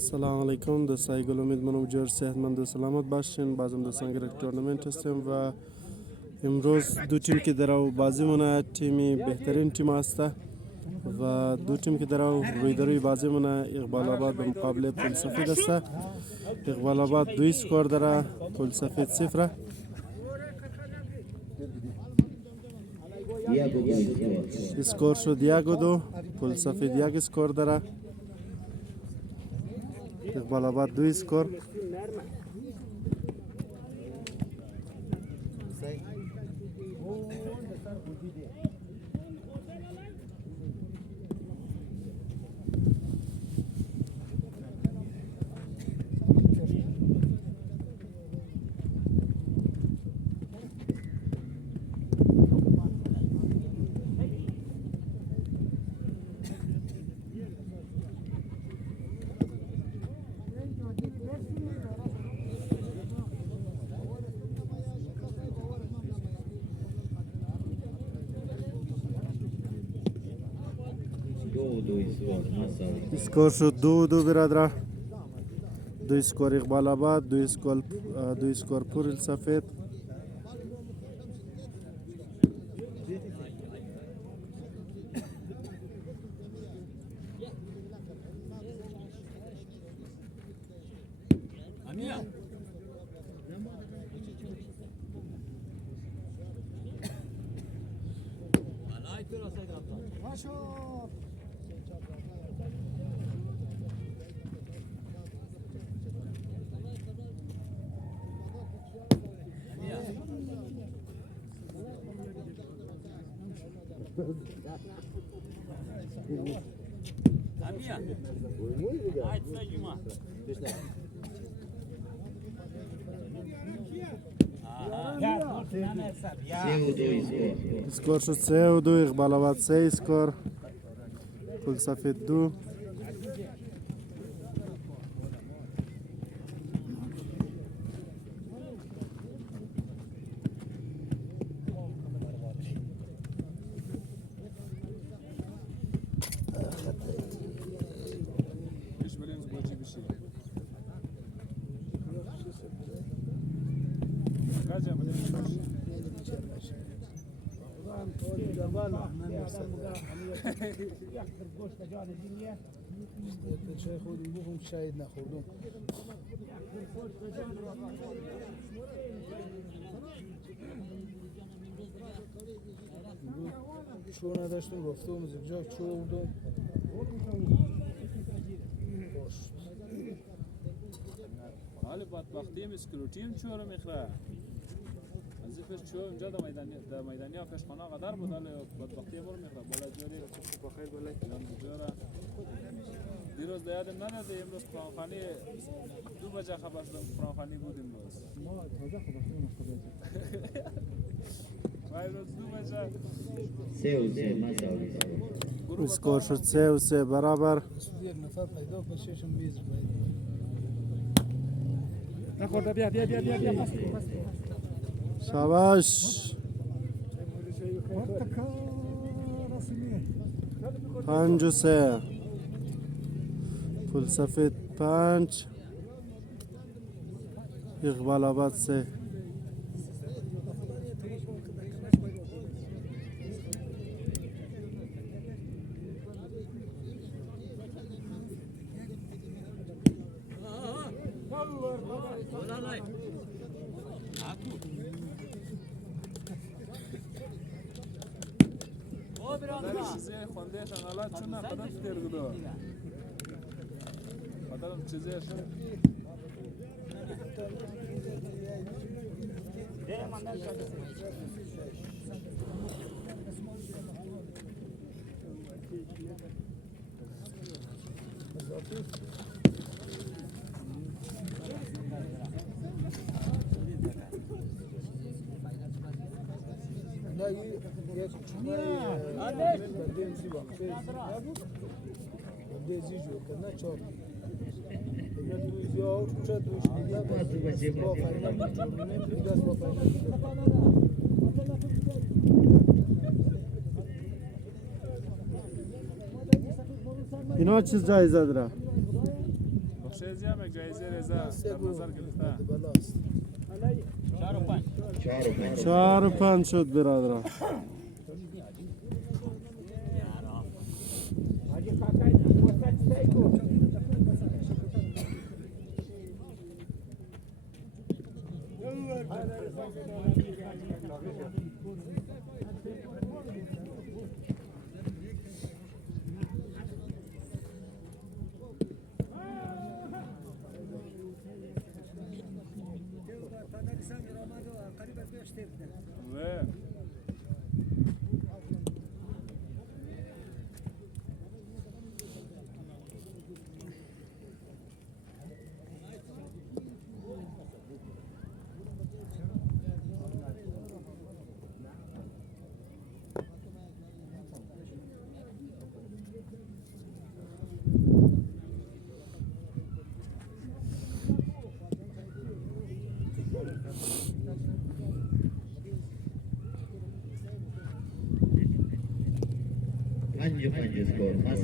سلام علیکم دوستای گل، امیدوارم جور صحتمند و سلامت باشین. بازم در سنگرک تورنمنت هستیم و امروز دو تیم که در او بازی مونه، تیمی بهترین تیم است و دو تیم که در او روی بازی مونه. اقبال آباد به مقابل پل سفید است. اقبال آباد 2 اسکور داره، پل سفید 0. اسکور شد 1-2. پل سفید 1 اسکور داره، اقبال آباد 2 اسکور. اسکور شد 2-2 برادر. 2 اسکور اقبال آباد، 2 اسکور پل سفید. اسکور شد 3-2. اقبال آباد 3 اسکور، پل سفید 2. چای خودم بخورم شاید نخوردم. چون نداشتم گفتم از اینجا چوردم. حالا بدبختی اسکروتیم چهار میخوره. از این پیش چهار اونجا در میدانی ها پیش خانه قدر بود، حالا بدبختی مور میخوره. بالا جوری بخیر بالا جان جورا. دیروز دیادم نداده، امروز فرانخانی 2 بجه خبر شدم فرانخانی بود امروز. ما تازه خبر شدم امروز 2 بجه. اسکور شد 3-3 برابر. یک نفر پیدا کنه ششم میز باید. نخورده بیا شاباش. 5-3. پل سفید 5، اقبال آباد 3. چیزی خوندهشان حالا چون نقدر ترگدو قدرم چیزیشون اینا چیز جایزه داره؟ بخشیزی هم یک جایزه رضا در نظر گرفته. بلاست 4 و 5 شد برادران.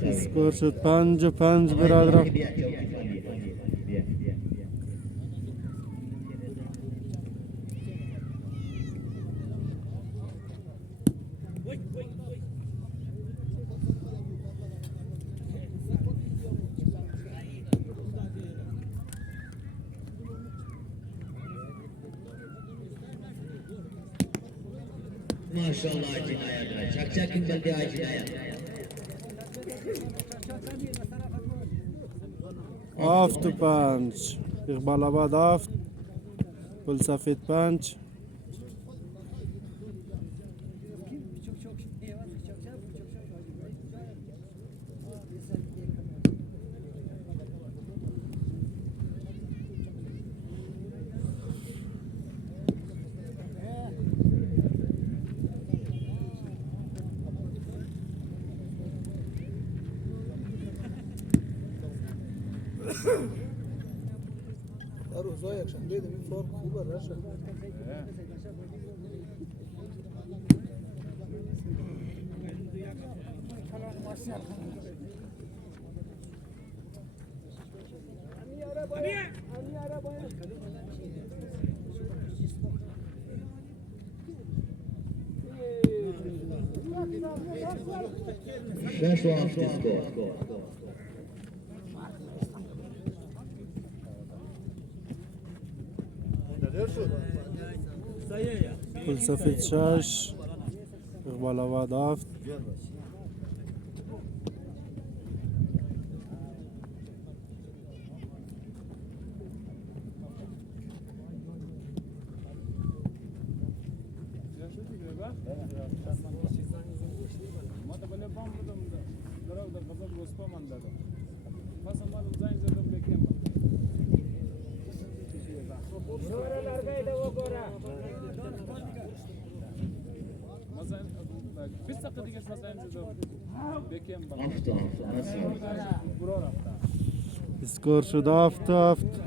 و اسکور شد 5 و 5 برادران. माशाल्लाह जिनायत है चकचा किंबल दे आज जिनायत 7 و 5 اقبال آباد 7 پل سفید 5. در روزای یکشنبه این فرق خوبه راشه شش وقت اسکور پل سفید 6 اقبال آباد 7. ما تا بله بام بودم درو در قضا گوسپا من دادم پس مالم زنگ زدم بکیم مثلا 20 دقیقه دیگه مثلا زدم بکیم برو رفتم اسکور شد 7 و 7.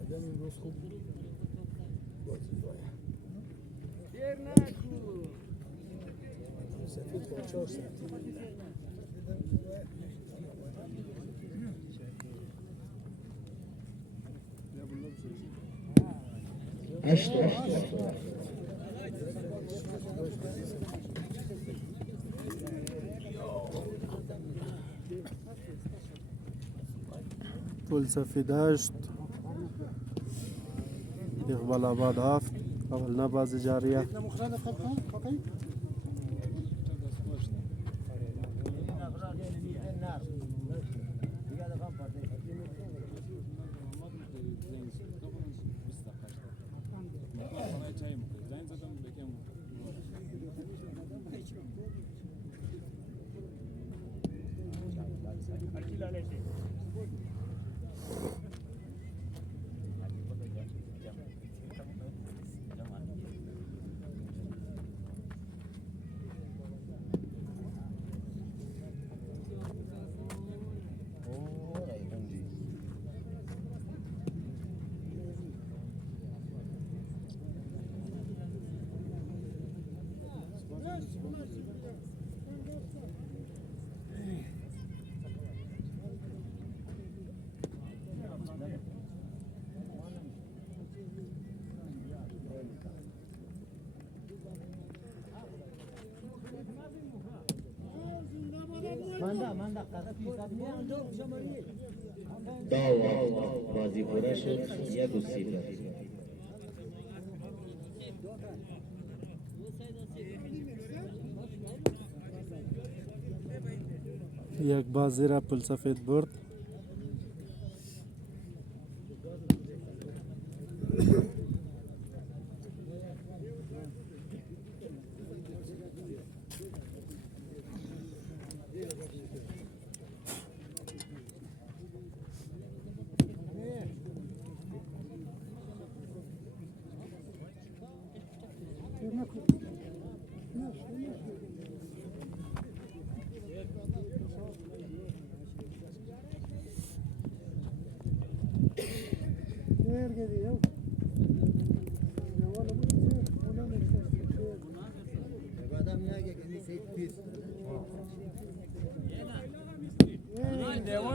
آدم این روز خوب بازی داره سفید با 4 سانتی 8 پل سفید 8 اقبال آباد 7. اول بازی جاریه. داو بازی پوره شد 1-0. یک بازی را پل سفید برد.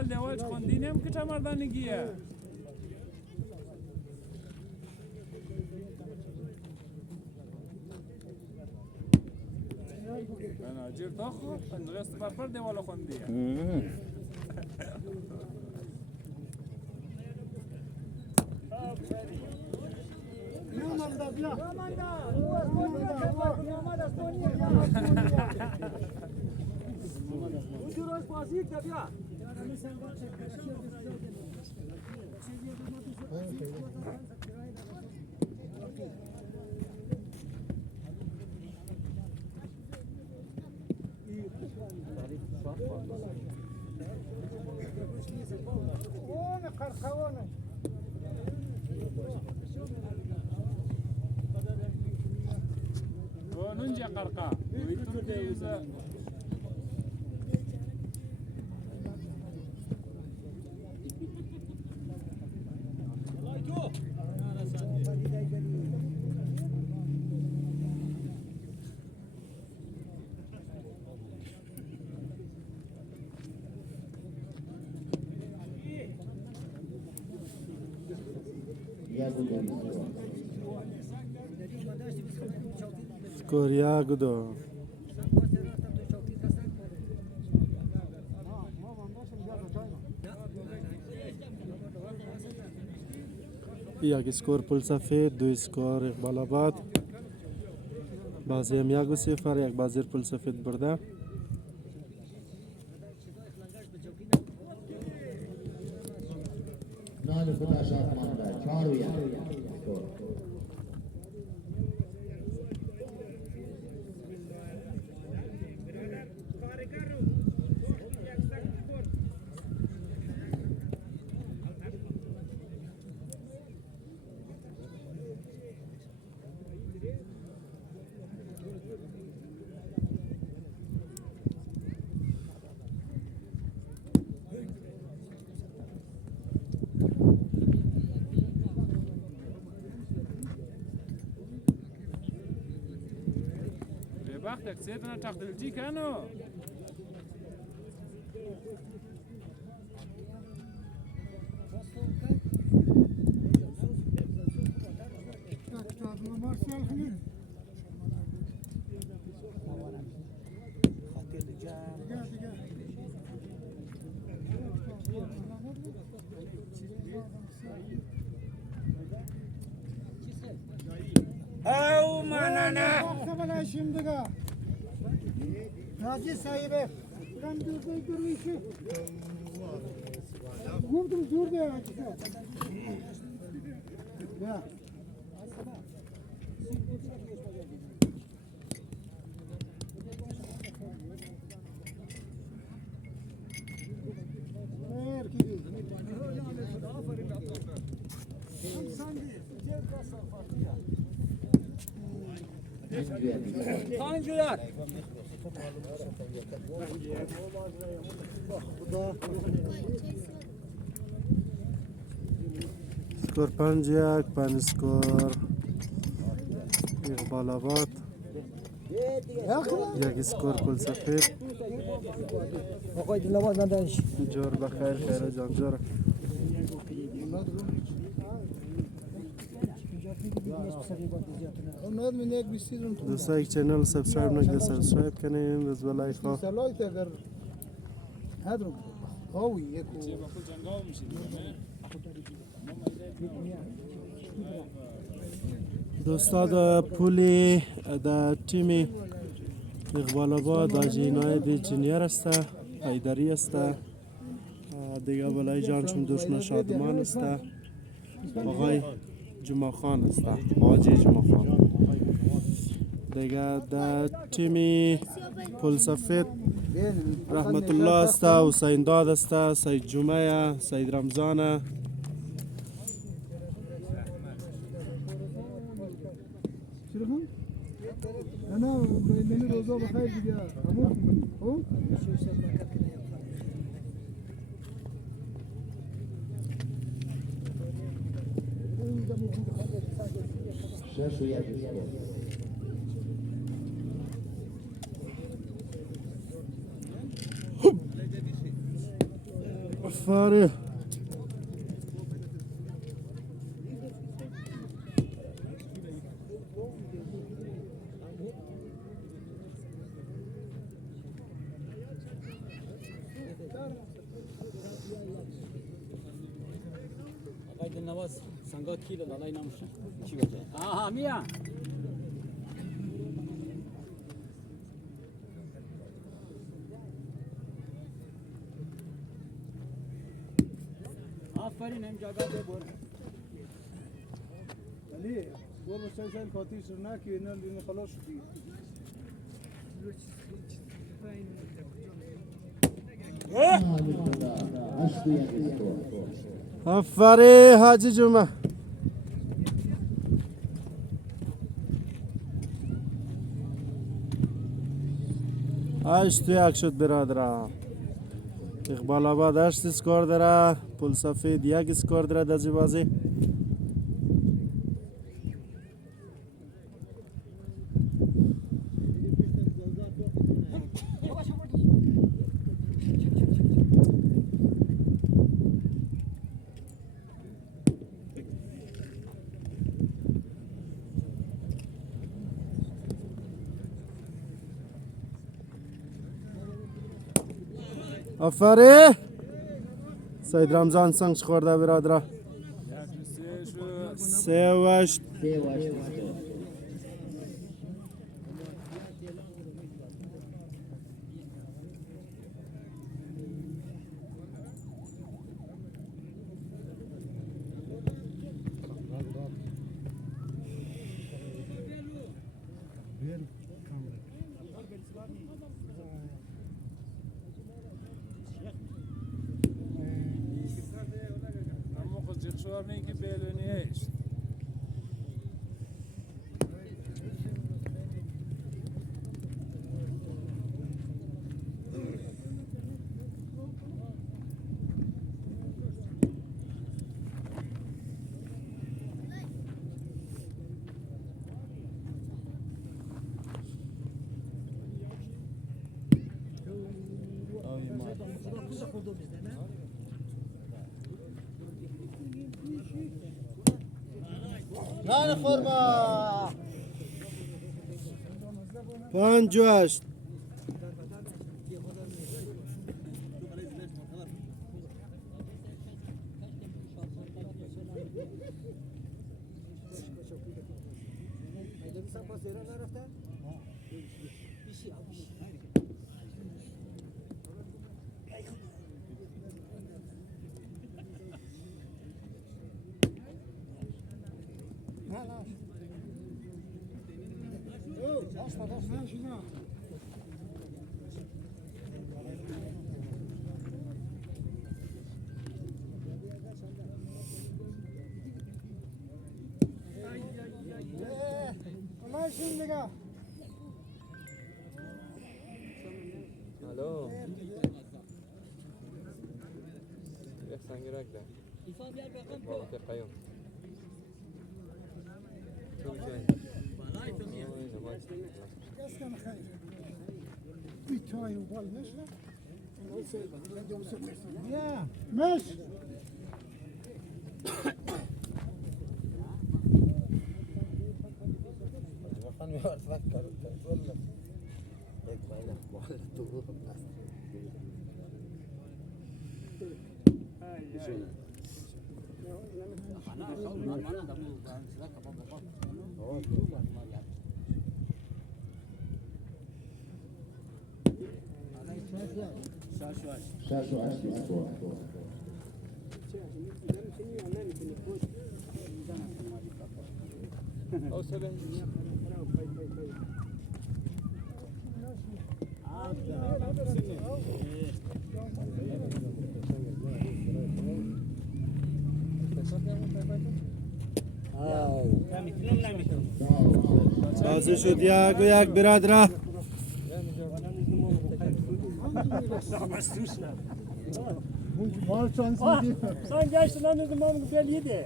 دیوال خوندینم که مردانگیه. انا جير تاخو نغست برفر دیوال خوندیه. ننجي قرقا ويترك سکور 1-2. یک اسکور پل سفید، 2 اسکور اقبال آباد. بازی هم 1-0. یک بازی پل سفید برده. نال خدا شاد مانده 4-1. وقتك سيدنا تقتل جي كانوا او manana. Sabala şimdi ga. Naci sahibi. Ben dur işi. Vurdum dur be acısı. Ya. Tanjular. سکور 5-1. 5 اسکور اقبال آباد. یک اسکور پل سفید. آقای دلواز ندانش. جور بخیر خیر جان جور. دوستان یک چینل سابسکرایب نکرده سابسکرایب کنین. از بالای خواه سلایت اگر هدرم قوي يكو چه بخود جنگاو میشه دیگه دوستا دا پولی دا تیم اقبال آباد آجینای دی جنیر است حیدری است دیگه بلای جانشون دوشنا شادمان است آقای جمعه خان است آجی جمعه خان دیگه دا تیم پل سفید رحمت الله است حسین داد است سید جمعه سید رمضان شنو انا من روزا بخير دیگه همون خب شاشو يا بسكو فاره آقای دلنواز سنگات کی لالای ناموشه چی وجه آها میا آفرین هم جگہ دے بول علی بول مسلسل خاطی سرنا کی اینا خلاص شدی عشق يا بسكو آفرین حاجی جمعه هشت یک شد برادرم اقبال آباد 8 اسکور داره پل سفید 1 اسکور داره در این بازی آفرین سید رمضان سنگ خورده برادر سه و هشت اما خود جخشوار نه که بیلونی هست نان خورما 5 و 8 الو یک سنگرک ده بابت قیوم شو بچه مش خان می‌آورد فکر کنترل یک مایل مال تو Shash was the score. بازی شد یک و یک برادره. Sen geçtin lan dedim oğlum belliydi.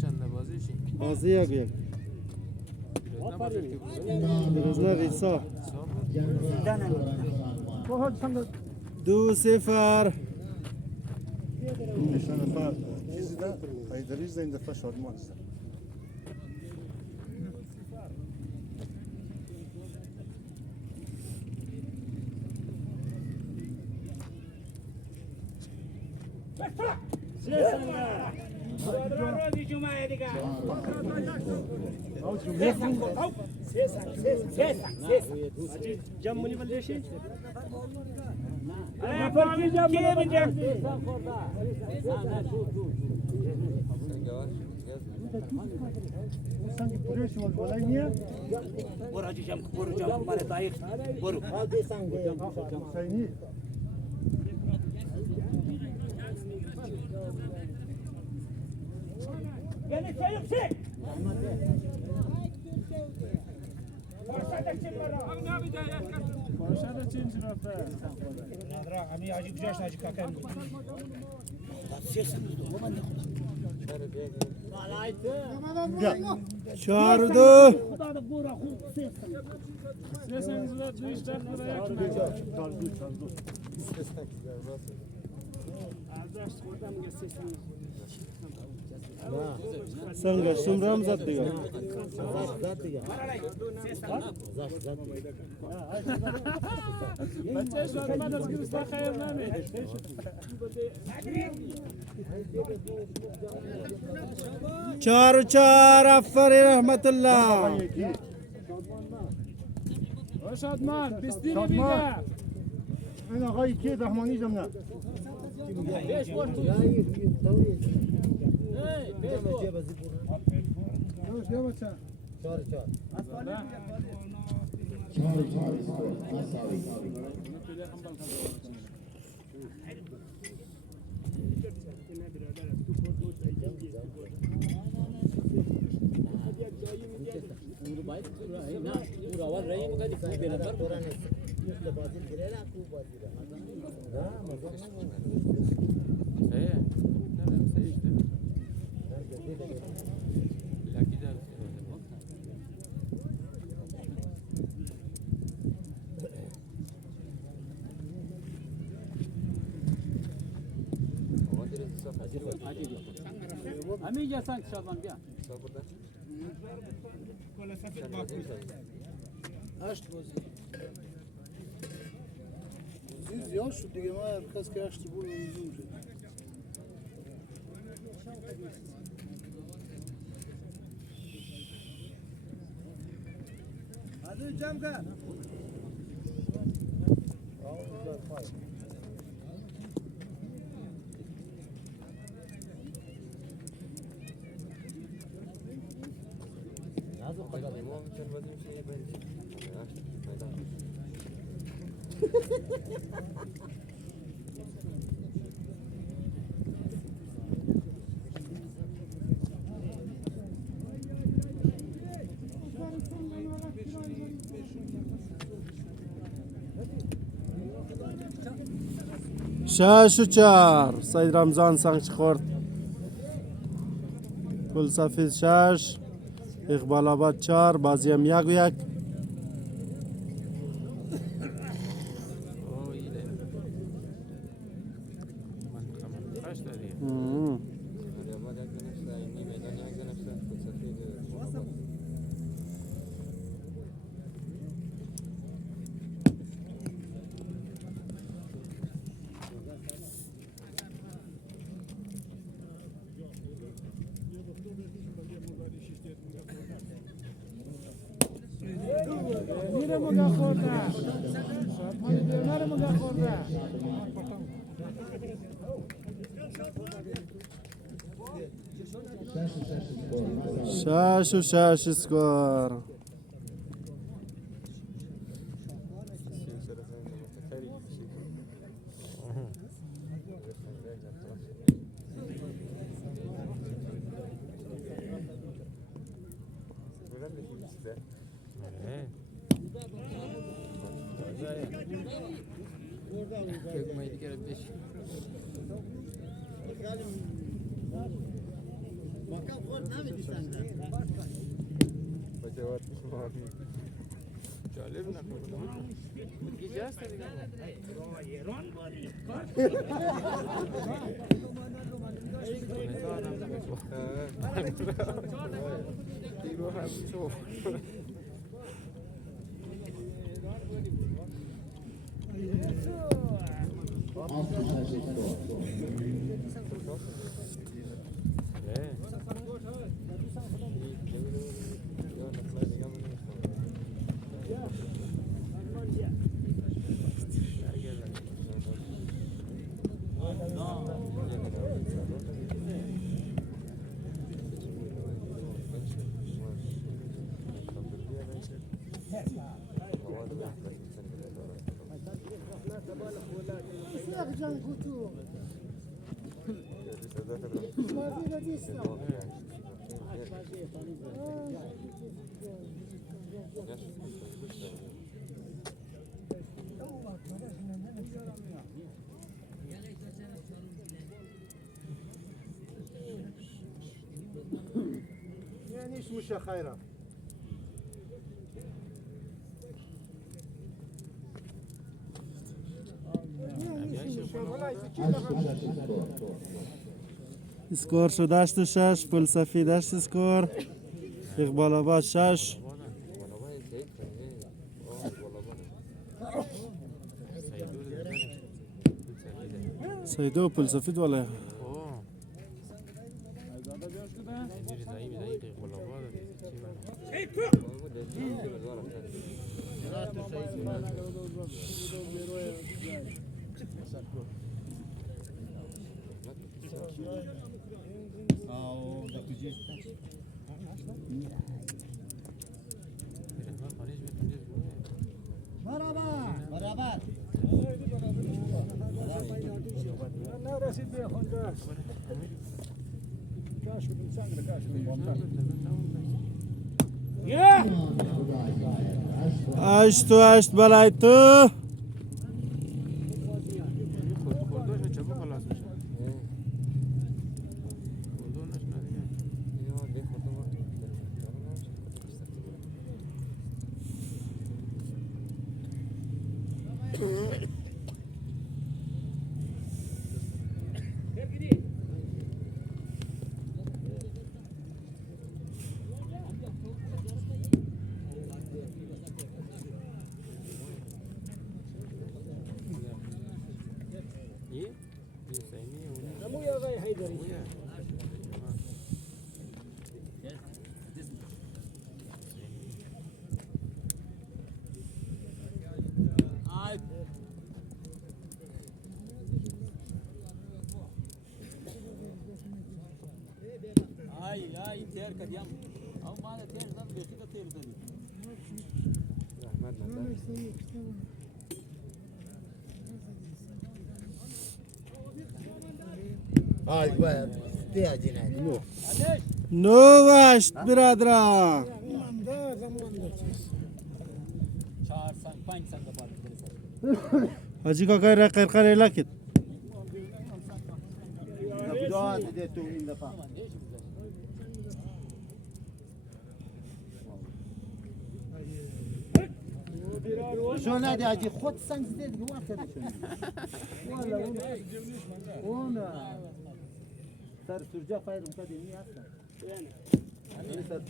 چند بازیشی؟ بازی یک و یک. biraz نه ریسا 2-0. Camını birleşin. Farkı camını birleşin. Sanki burası var. Olay niye? Buracı cam, boru cam, bana dayık, boru. Sen niye? Yani sen yüksek. Başa da çinci rafta. Ami acı güzel acı kakam. Çağırdı. Sesinizi de duyuşlar buraya. Sen kaç sumram zat diyor. Bence şu an bana sıkıntı hayırlanıyor. Çağır aferin rahmetullah. Şadman, pistini bize. Ben ağay iki Rahmani camına. Ami gel sen Şaban gel. Siz ya şu diye ma herkes ki açtı bu uzun. Hadi Cemka. شش و چهار سید رمضان سنگ خورد. کل سفید 6 اقبال آباد 4 بازی هم 1-1. شش و شش اسکور. مش خيره اسکور شد 8-6. فلسفی 10 اسکور. اقبال آباد 6. سیدو و فلسفی دوله. هشت و هشت برای تو. Ay ter kadiyam. Ama bana ter zan beti de ter zani. هاي وين فيها جناح مو 9-8 برادران. 4-5 sen de bağlı. Hacı Kakay Rakar Elakit. شو نادي اجي خود سنگ زده دیگه وقت والا اون سر سرجا فایر مکدی نی هستن سر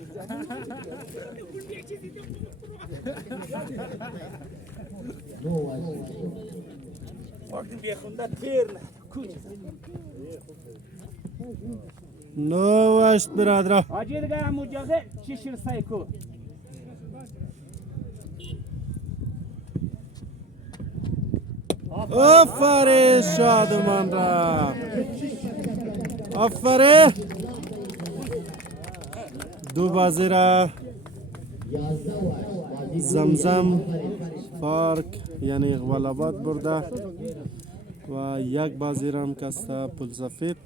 وقتی بیخونده پیر نه نوشت برادرها. آجی دیگه مجازه چی شرسای کو آفرین شادمان را. آفرین. دو بازی را زمزم پارک یعنی اقبال آباد برده و یک بازی را هم کسته پل سفید.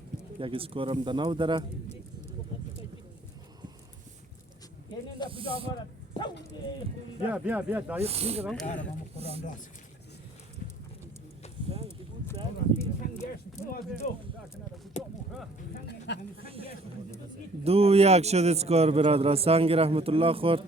یک اسکور هم دنو داره. بیا دایق میگیرم دو یک شد اسکور برادر. سنگ رحمت الله خورد.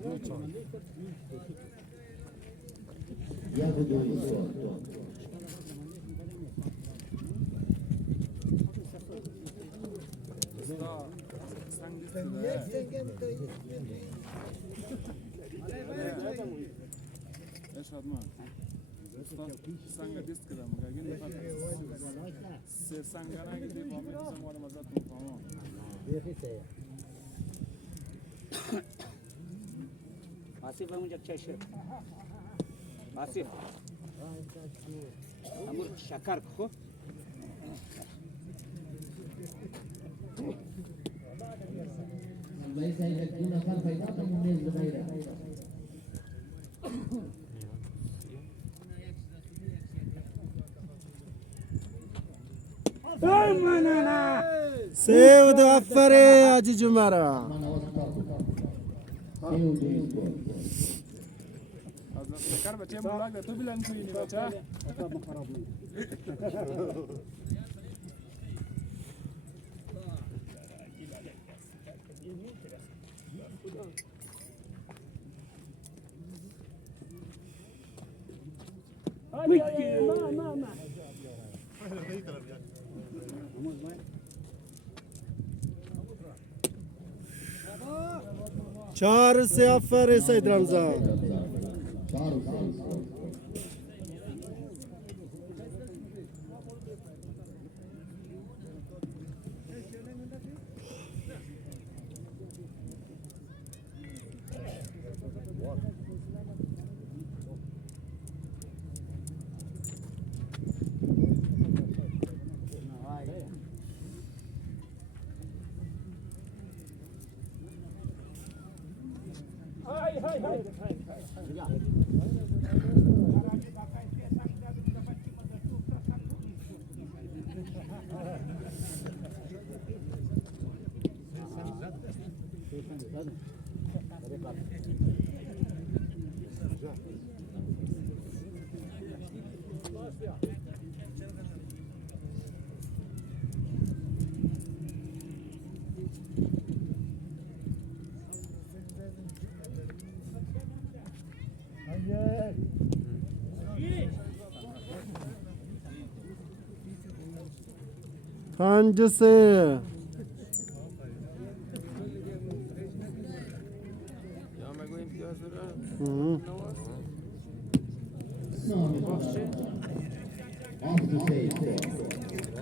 ايش هاد مان سانگا دیست کردم مگه اگه نفت سه سانگا نگی دی فامی کسیم وارم ازت مفهمم آصف اونجا چشه آصف امور شکر خو سه و دو. آفرین حاجی جمعه. از شکر بچه ملاک ده تو بلند تویی نی بچه چهار سه. آفرین سید رمضان. پنج سه.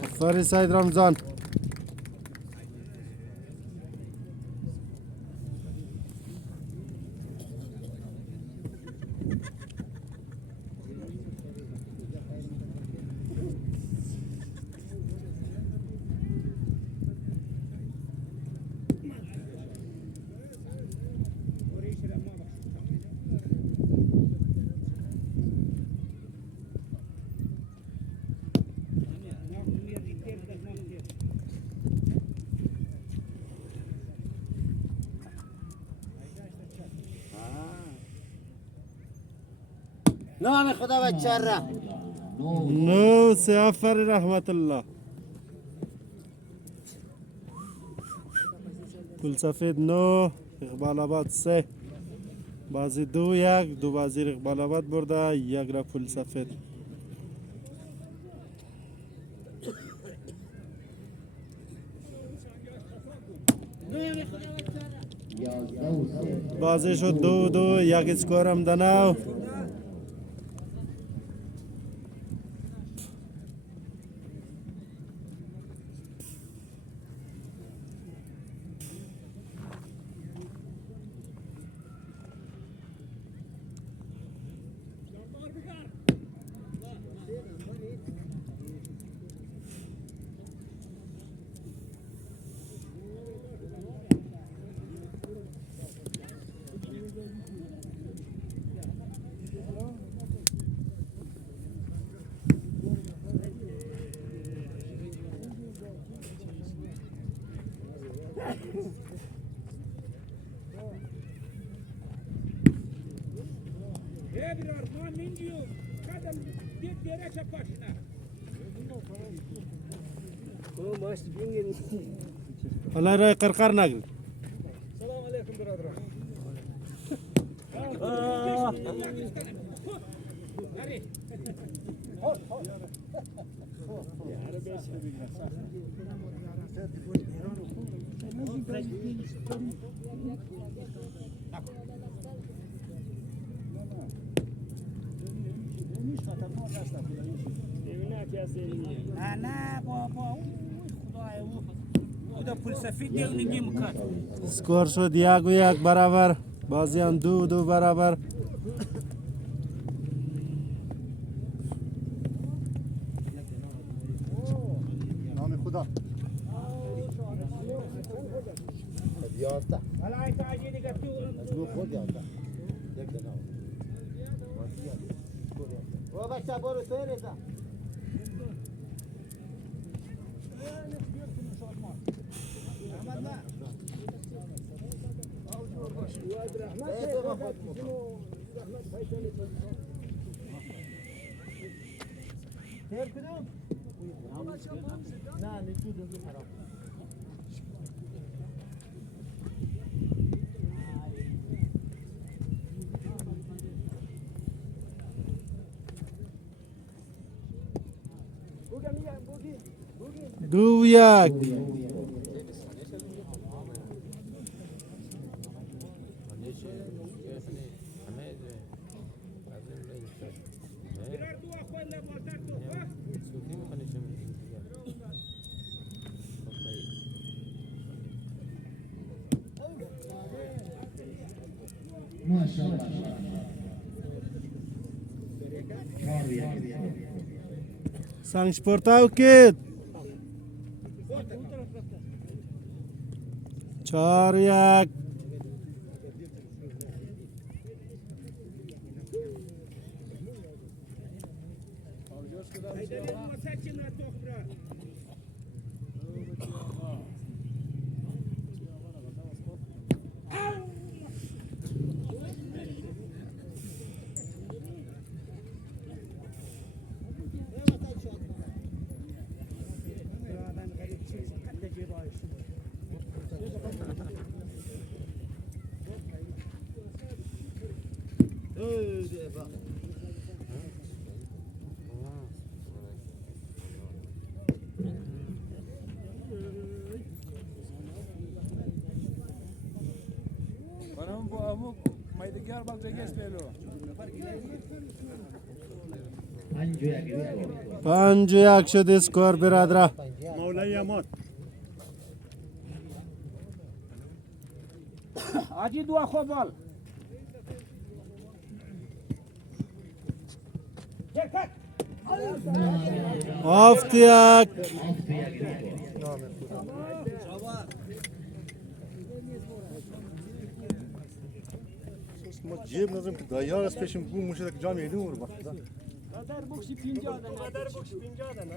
آفرین سید رمضان. نام خدا و چره نو سه. آفرین رحمت الله. پل سفید نو. اقبال آباد سه. بازی 2-1 دو بازی را غلبت برده یک را پول سفید. بازی شد 2-2 یک اسکور هم دنو. حالا رای قرقر نگرد. السلام عليكم برادران. نه بابا خدایا خدا پول سفید دیو نگیم کرد. اسکور شد 1-1 برابر. بازی هم 2-2 برابر. نام خدا. يارتا. حالا این تاجی دیگه تو لو خود يارتا. یک دنا. و بچه برو سیره تا تیر کدوم؟ نه نشود خراب. دو یک. سانگ سپورتاو کید 4-1. Bana bu avuk maydagar bak degeç belo. 5-1 شد اسکور برادر. مولای امان. آجی دو خوب بال. 7-1. ما جیب نظرم که دایار از پیشم گم میشه که جام یدیم رو بخدا. در بخشی 50 دانه. در بخشی 50 دانه.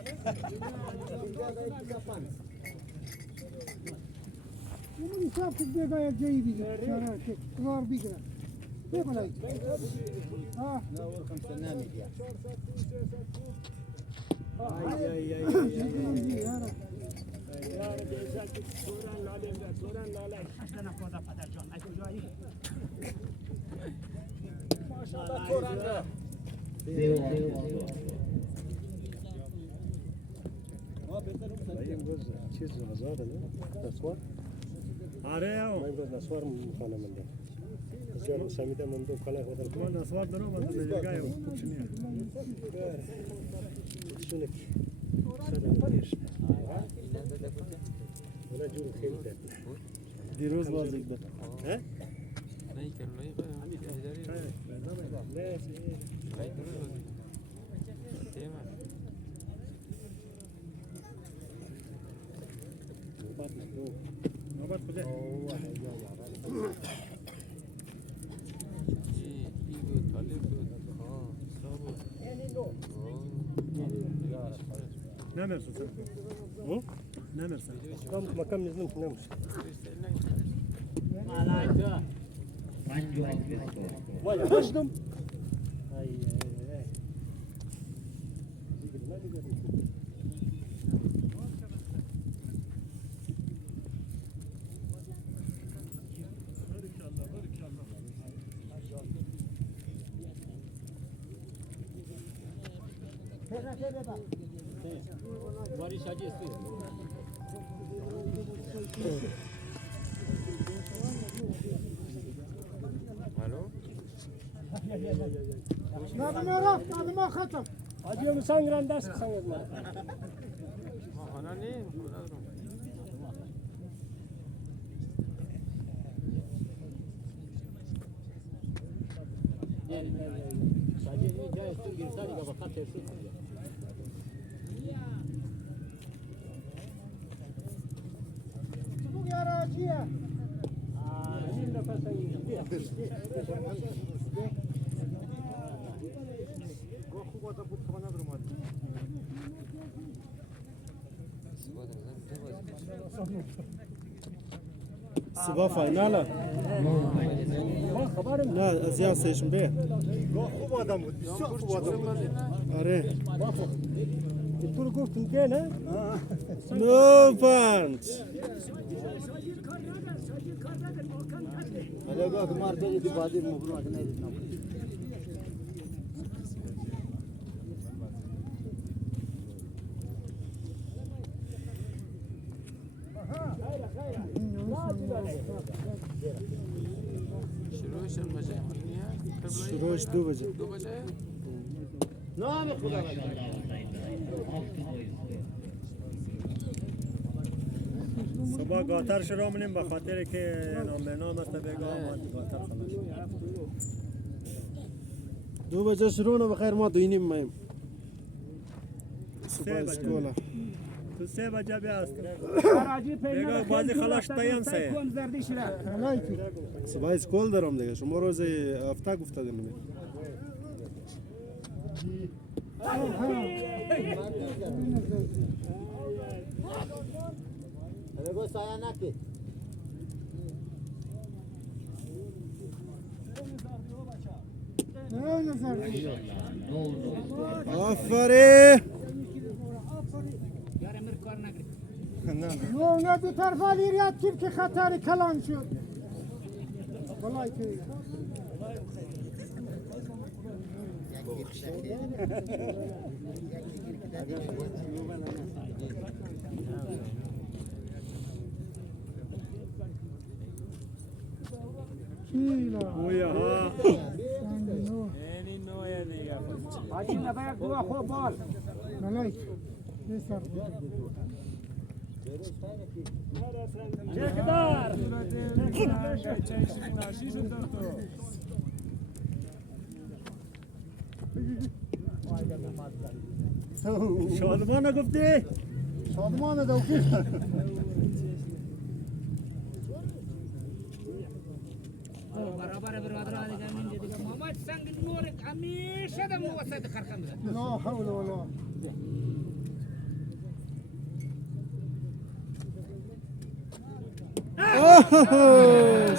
اون حساب که دیگه جایی دیگه. کار بگیرن. ببلای. ها. نه ورکم سنامی دیا. امروز چیز آزاده نه؟ نسوار؟ آره من امروز نسوار میخوانم من بسیار سمیده من دو کلا خودم من نسوار دارم من دیگه کوچنیه شونك سلام ليش ولا جور خير دیروز بازی کرد. ها نوبت بده نمرسن نمرسن مكان نزلم نمش وای رشدم واری شاجی است ما ختم اجي مسانگ رانداس سانگ ما انا نه شاجی نه جای است گرفتاری که وقت ترسید چبوک یارا چیه سبا فایناله نه از یا سیشن به خوب آدم بود بسیار خوب آدم بود آره تو رو گفتم که نه نو پانچ الگو مار دلی دی بادی مبرو نه دیدم شروعش 2 بجه نام خدا صبح گاتر شروع منیم به خاطر که نام به نام است بگم گاتر خلاص 2 بجه شروع نه بخیر ما 2:30 مایم صبح اسکولا تو 3 بجه بیا است بگم بازی خلاص تایم سه صبح اسکول دارم دیگه شما روز هفته گفته دارم الگو سایه نکی آفرین نو نه دو طرفا لیریت کیم که خطر کلان شد والله که اویا ها یعنی نوع دیگه آجی نباید دو خوب بال ملایک نیستر چکدار چایشی ناشی شد تو شادمان گفتی شادمان دوکی برابر برادر علی جمین دیگه محمد سنگ نور همیشه دم وسط خرخم زد لا حول ولا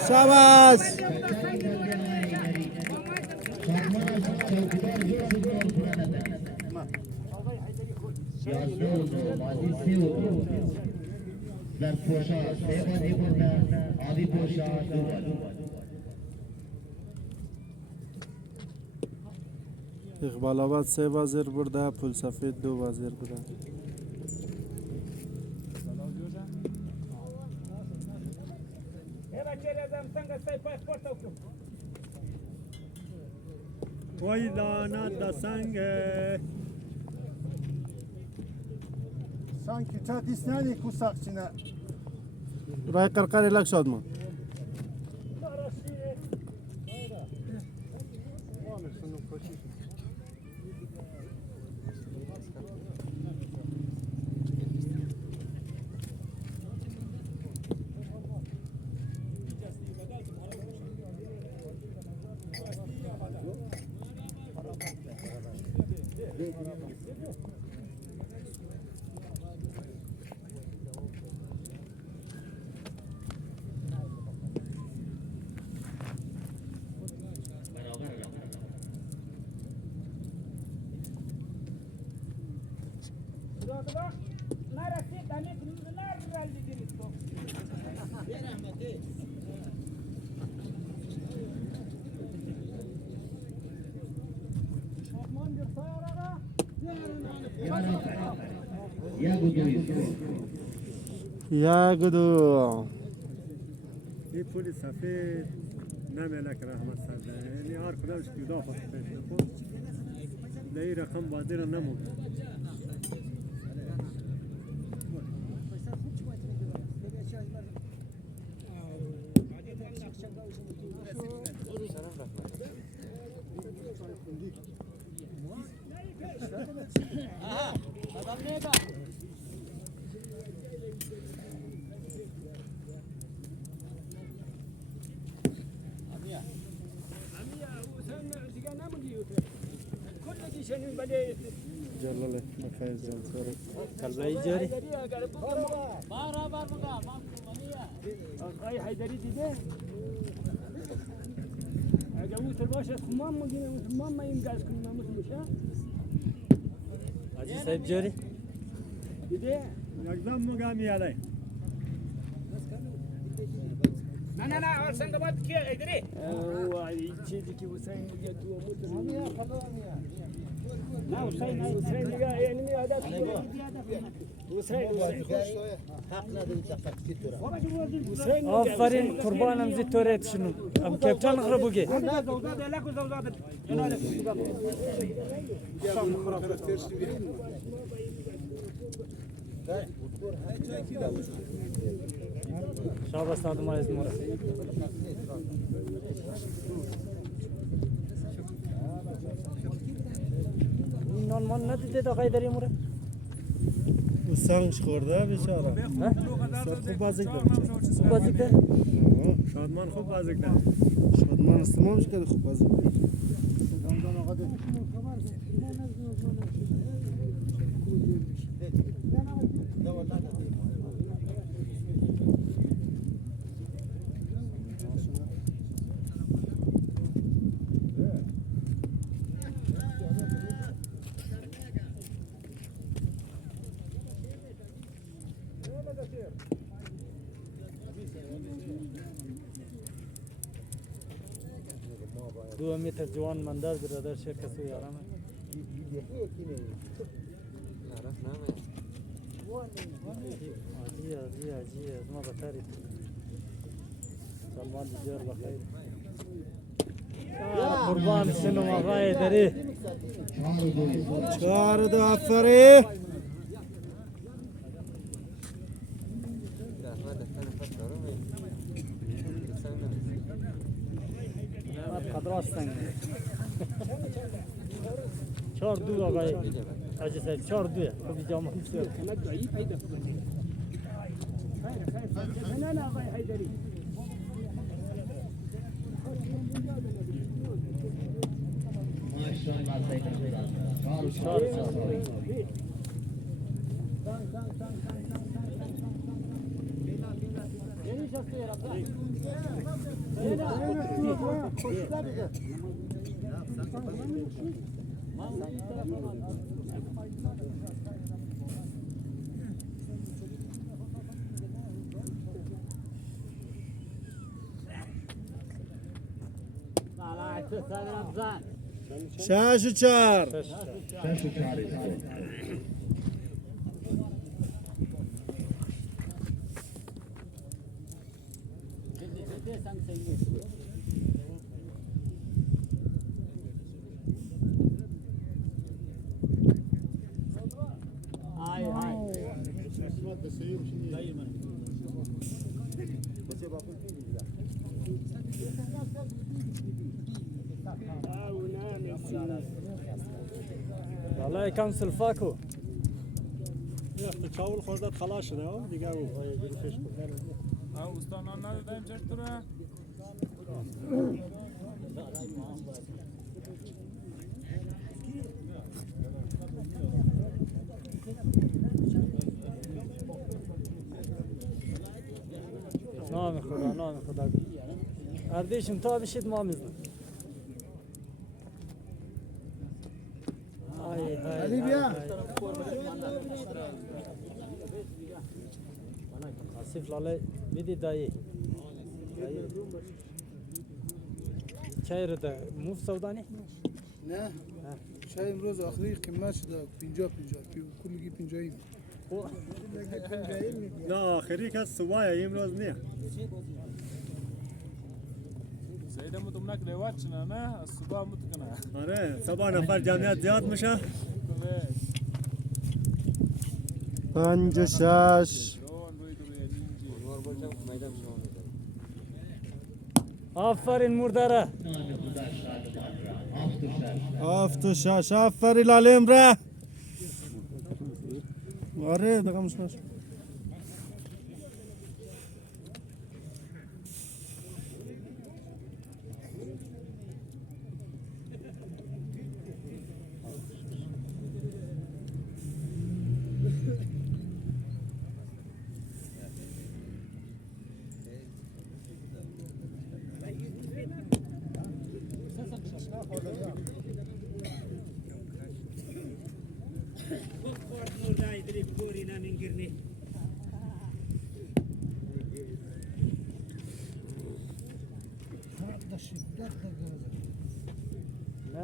شاباش در پوشا سه بازی بودن آبی پوشا 2 بازی اقبال آباد 3 وزیر برده، پل سفید 2 وزیر بوده. وای لعنت د سنگ Sanki çatisnani kusakçına. رای قرقری لک شادمان. Ya Gudoyuz. یا گدو این پول سفید نمیله که رحمت سرده یعنی هر کدامش جدا خواهد پیش بکن در این رقم بازی را نمود جلاله بخیر جان سره کلبه جاری آقای حیدری دیده؟ اگه موتر باشه خمام مگینه خمام ما این گاز کنیم ناموس میشه حاجی صاحب جاری دیده؟ یکدم مگم یاله نه اول سنگ باید کیه ایدری وای چیزی که حسین میگه تو موتر نه حسین میگه یعنی می عادت حسین آفرین قربانم زی توریت شنو ام کپتان خراب بگی شاب استاد ما از مورا نان مان ندیده تا قیدری مورا او سنگش خورده بیچاره سر خوب بازی کرد خوب بازی کرد شادمان خوب بازی کرد شادمان استمامش کرده خوب بازی کرد دو متر جوان مندر برادر شه کسو یارم عجی از ما بطاری سلمان دیجار بخیر قربان شنو آقای داری 4 دو افری قدر هستن 4-2 آقای حاجی صاحب 4-2 خوبی جامعه بسیار نه آقای حیدری Maşallah Sayın Ramazan. 6 و 4 6 و 4 اسکور. والله کم سلفاکو چاول خوردت خلاص شده دیگه او فش استان ندادیم چطوره؟ نام خدا اردیشم تا بشید ما میزنم علی بیا آصف لاله بیدی دایی چای رو ده موف سودانی؟ نه چای امروز آخری قیمت شده 50 کلی 50 نه آخری که صبح امروز نه سیده متومنک لیوات چنه نه از صبح متکنه آره صبح نفر جمعیت زیاد میشه 5 و 6 آفرین مرداره 7 و 6 آفرین لاله امره آره دقیقا مشمش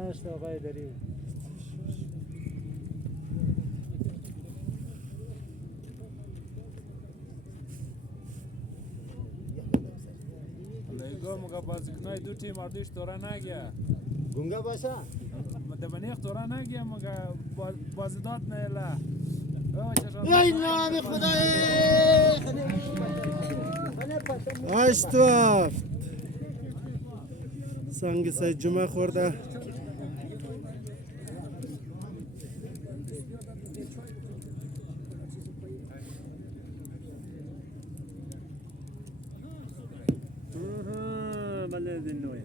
نشته آقای داریم لیگو مگه بازیکنای دو تیم اردیش تورا نگیه گونگا باشه مدبنیخ تورا نگیه مگه بازیدات نیله ای نام خدای 8 و 7 سنگ سید جمعه خورده بله دنوی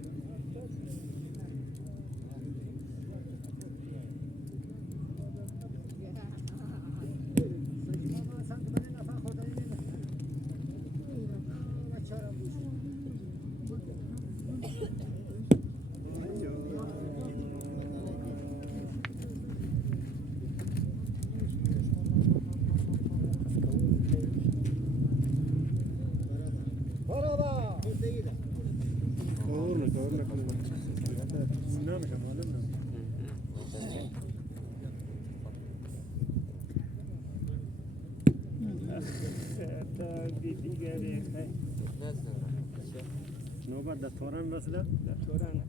نوبت در توران رسیده؟ در توران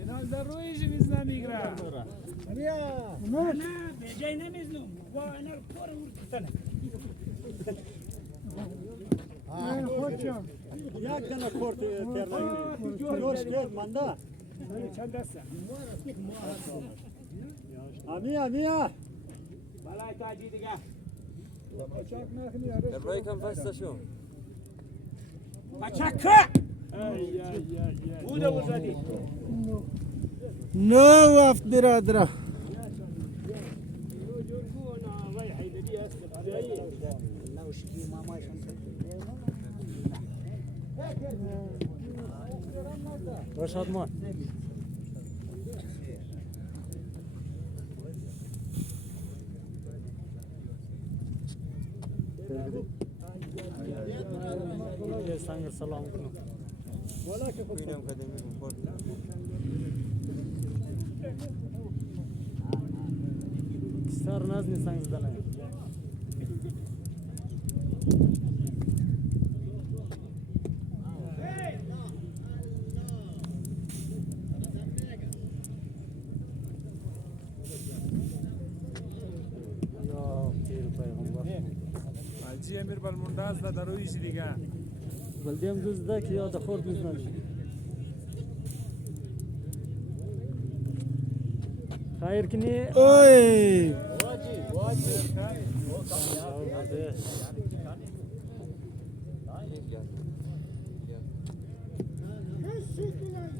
اینال در رویش میزنه میگره نه به جای نمیزنم و اینا رو پر ورد یک دنه کورت ترلایی جورش کرد منده چند دسته امیا بالای تاجی دیگه روی کم بسته شو بچکه بوده وزدی 9 و 7 برادره رشاد مان یه سنگ سلام کنم بینم قدمی خورد ستار نزنی سنگ زدنه حاجی امیر بالمونداز دا درویش دیگه بلدی هم دوست ده که یا دخور دوست نمیشه خیر کنی اوی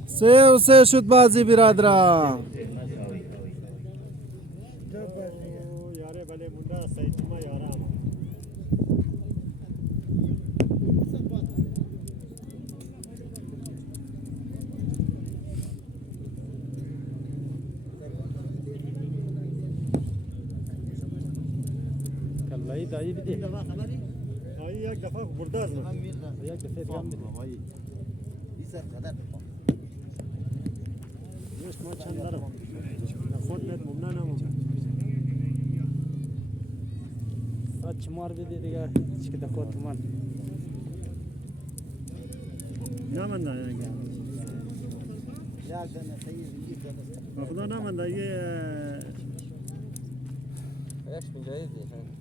سه و سه شد بازی برادران یاره بله مونده سعید ما یاره اما کلایی دایی بده دایی یک دفعه برده از من یک دفعه دیگه هم بده نیست ما چند دارم خود بید ممنون هم ساعت چمار بده دیگه چی که دخواد من نمانده یکی خدا نمانده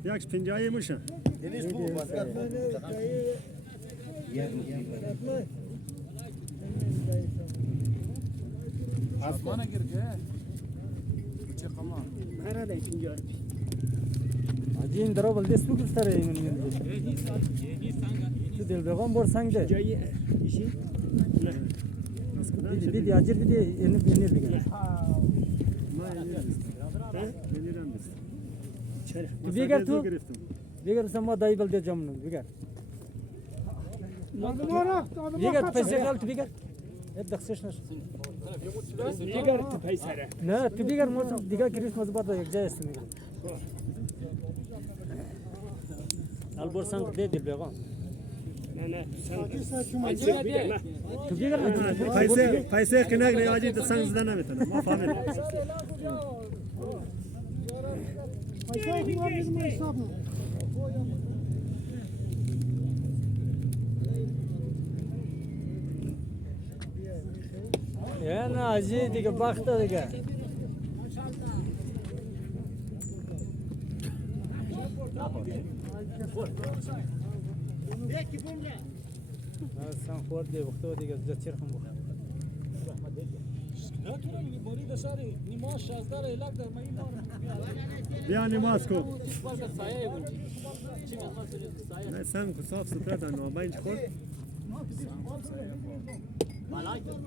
یک پنجایی میشه آسمانه گرگه چه قمان هراده پنجایی آجی این درا بلده سو کستره این تو دل بگم بر سنگ ده جایی ایشی نه دیدی آجر دیدی اینو بینیر دیگه ما اینیرم بست چرا بیگر تو بیگر سما دایی بلده جامنو بیگر بیگر پیسه خال تو بیگر دخشش نش بیگر تو پیسه نه تو بیگر مو دیگه کریسمس بعد یک جای است میگم البرسان ده دل بگم نه تو بیگر پیسه کنار نیازی تو سنگ زدن نمیتونه ما فهمیدیم یا نه آجی دیگه باخته دیگه سان خورد دی وقته دیگه زد چرخم بخور بیا نماز کو نه سنگ کو صاف ستره ده نوابینج خورد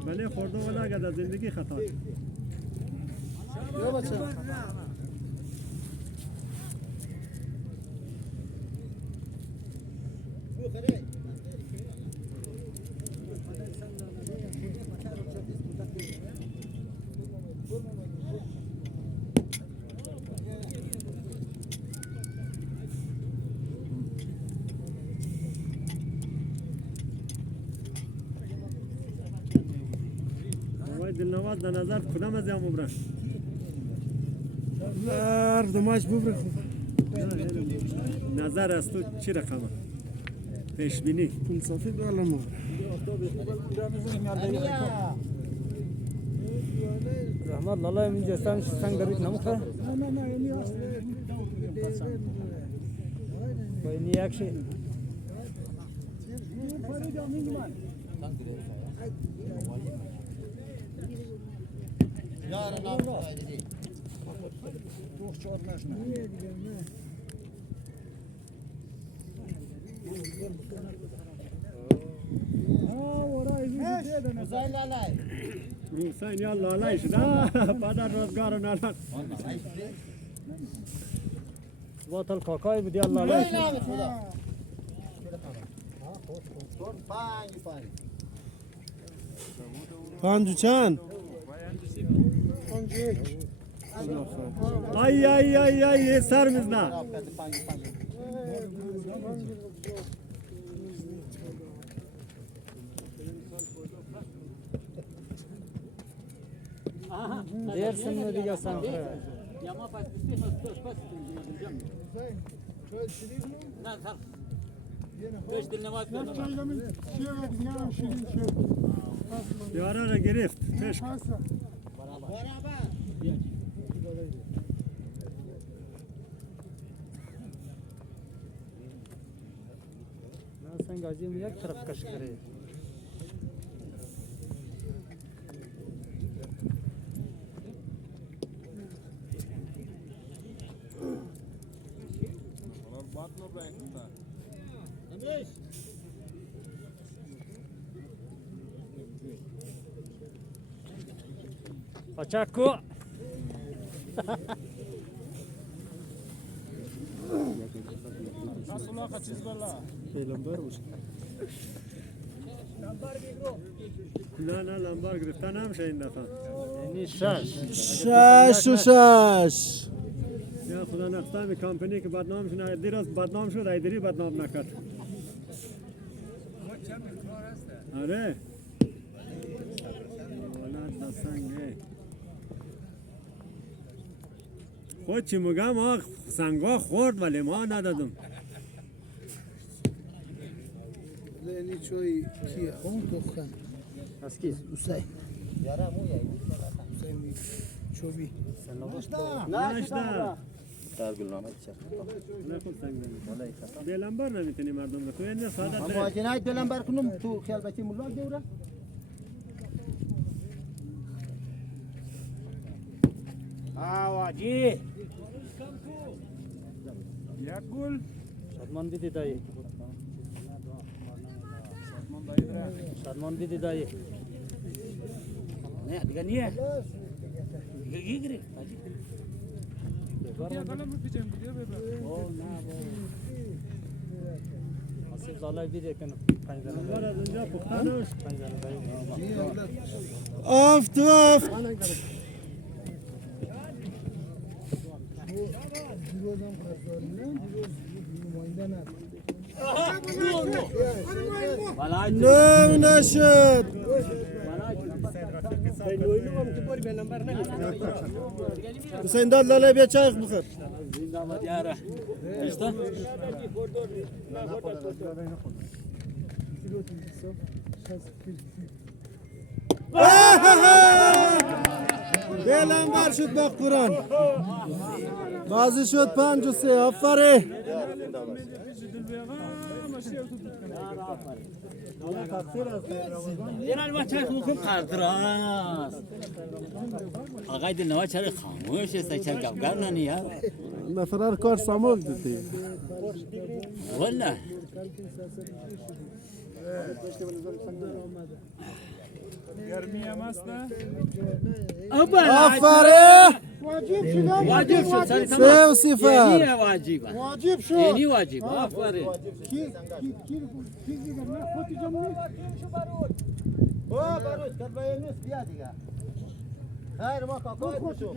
بله خورده ولی اگر در زندگی خطا یا بچه دلنواز در نظر کدام از هم ببره لر دماش ببره نظر از تو چی رقمه پیش بینی انصافی بالا ما رحمت لالا اینجا سنگ دارید نموخه نه اینی هست با اینی یک شی Sen ya lalay şuna, padar rozgarı nalan. Vatal kakay mı diye lalay. پنج چند Ay ay ay ay sar mızna. Dersin دیگه سنفر یا ما پس پس نه سر توش دل نماز کنم یارا را گرفت فش سنگ عظیم یک طرف کش کرده Paçako. Nasıl la kaçız valla? پیلمبر باشه نه نه لامبار گرفتن نمیشه این دفعه یعنی شش شش و شش یا خدا نقصان کمپانی که بدنام شد دیروز بدنام شد ایدری بدنام نکرد آره ولاد سنگه خود چی میگم آخ سنگا خورد ولی ما ندادم لینی چوی کیه اون تو خن از کی؟ حسین حسین چوبی نشتا نکن سنگ بیلنبر نمیتونی مردم رو تو این ساده اما داره جنایت دلم بر کنم تو خیال بچه ملا جوره آواجی یک گل شادمان بیدی دایی شادمان بیدی دایی نه دیگه نیه دیگه گیگری آسیب زالای بیدی کنم پنجانه لامبر از اونجا پختانش پنجانه دایی آفت و آفت دیروزم خرزاری نه دیروز نماینده نه نو نشد حسین داد لاله بیا چای بخور زنداباد یاره اشتا پیلمبر شد با قرآن بازی شد 5-3 آفرین اینا ما چه خوب قدراست آقای دل نواز چرا خاموش است چرا گفگر ننیه نفرار کار سامول دیدی والله گرمی هم هست نه؟ آفرین واجب شد سری سه تمام و صفر یعنی واجب واجب شد یعنی واجب آفرین او باروش کد باید نیست بیا دیگه خیر ما کاکای بشو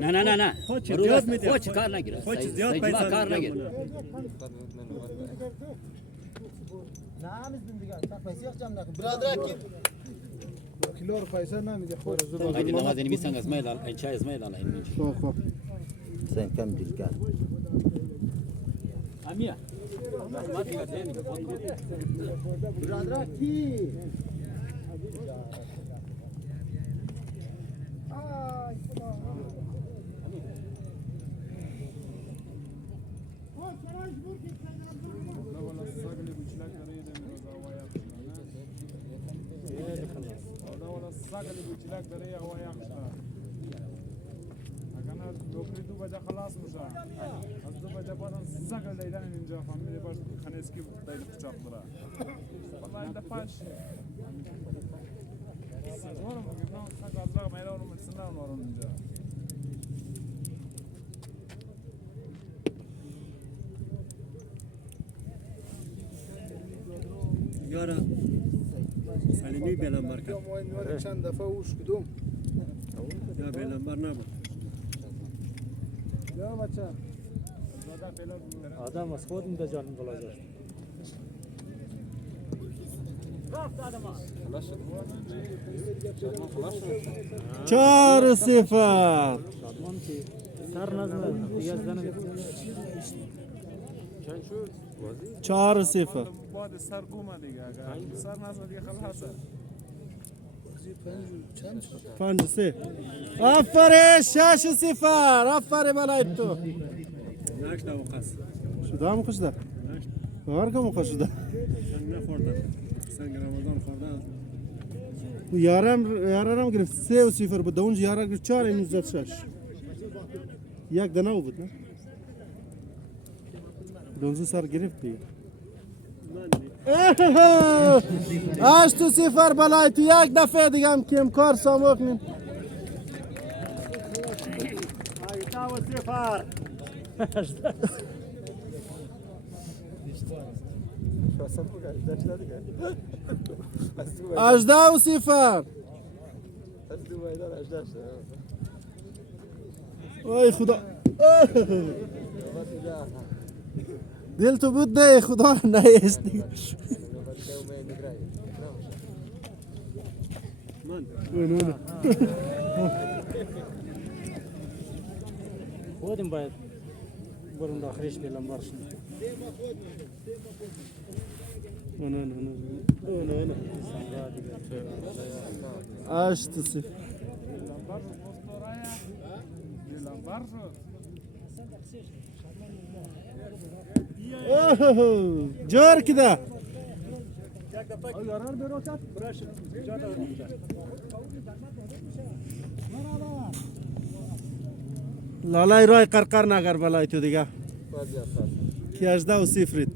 نه نه نه نه خود زیاد میده خود کار نگیره خود زیاد سعید پیسه کار میده نگیره نه همیز دیگه تا پیسه جمع نکن برادر کی کیلو رو پیسه نمیده خود آقای دل نواز اینی میسنگ از میل این چای از میل آن این خب خب sen kam dilkar امیا ما دیگه دین برادر کی ساقلی بچلک داره یا هوا یخ شد اگر نوکری 2 بجه خلاص میشه از 2 بجه بعدم ساقل دیدن اینجا فهمیده باش خنسکی دایل قچاق داره والله این دفعش سوارم میگم ساقل از راه میرم من سنم نورم اینجا یارا سلیمی بیلنبر کرد ما چند دفعه اوش کدوم یا بیلنبر نبود یا بچه آدم از خود میده جان بلاجه. چهار صفر. شادمان که سر نزنه دیگه زنه. 4-0. بعد سر گومه دیگه اگر سر نزد دیگه خلاصه. 5-3. آفرین 6-0. آفرین بالای تو. نشته و قص شده هم خوش ده. کار کم خوش ده. سنگ نخورده سنگ رمضان خورده یارم گرفت 3-0 بود. اونجا یارم گرفت 4 این زد 6. یک دنو بود نه. دونزو سر گرفت دیگه. 8-0 بالای تو. یک دفعه دیگه هم کم کار سامو کنیم. 18-0. وای خدا. دل تو بود نه خدا نیست دیگه. خودم باید برم داخلش دلم برشن. نه 8-0. جار کده. لالای رای قرقر نگر بالای تو دیگه. که 18-0.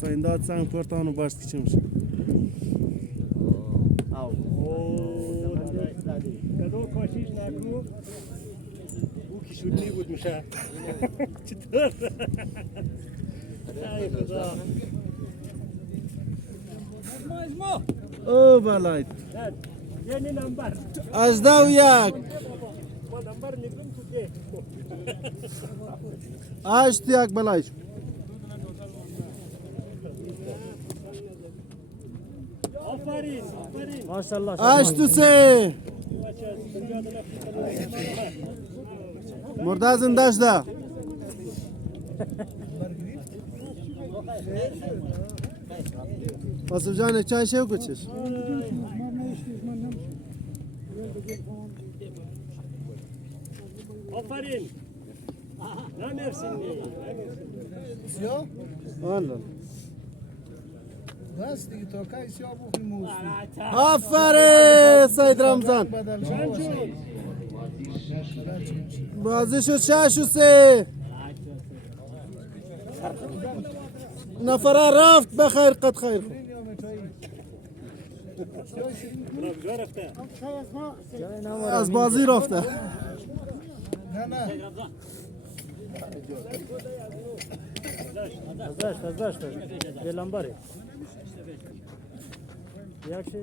Sayında sen portanı baş geçirmiş. کدو کوشش نکنو او که شدنی بود میشه چطور ای خدا او بالایت. یعنی نمبر 18-1. ما نمبر نگرم تو که 8-1 بالایت. آفرین ماشاءالله. 8-3. مرده زنده شده. آصف جان چای شو کچش. آفرین نمیرسین سیاه؟ والله بس دیگه تا که سیاه بخوریم موسیم آفرین سید رمضان. بدل شد بازی شد 6-3. نفره رفت بخیر قد خیر. از بازی رفته. نه نه از داشت دلم بره. یک شی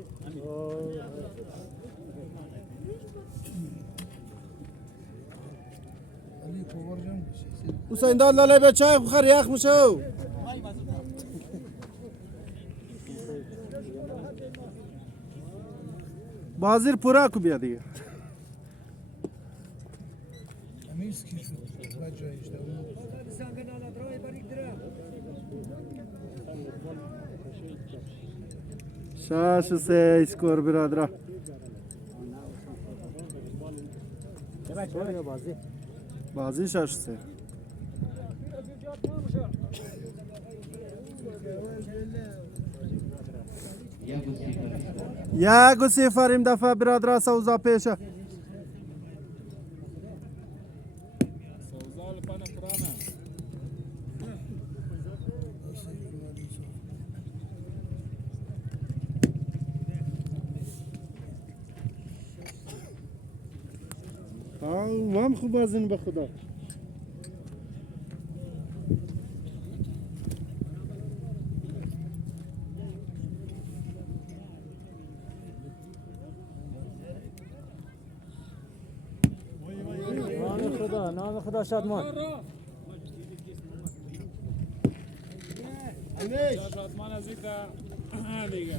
علی کوور جان حسین داد لاله به چای بخور یخ میشو. بازیر پورا کو بیا دیگه. امیز کی شد بجایش شاش سه اسکور برادر. بازی 6-3. یک صفر این دفعه برادر سوزا پیشه. ما هم خوب بازین به خدا. نام خدا شادمان. شادمان از این دیگه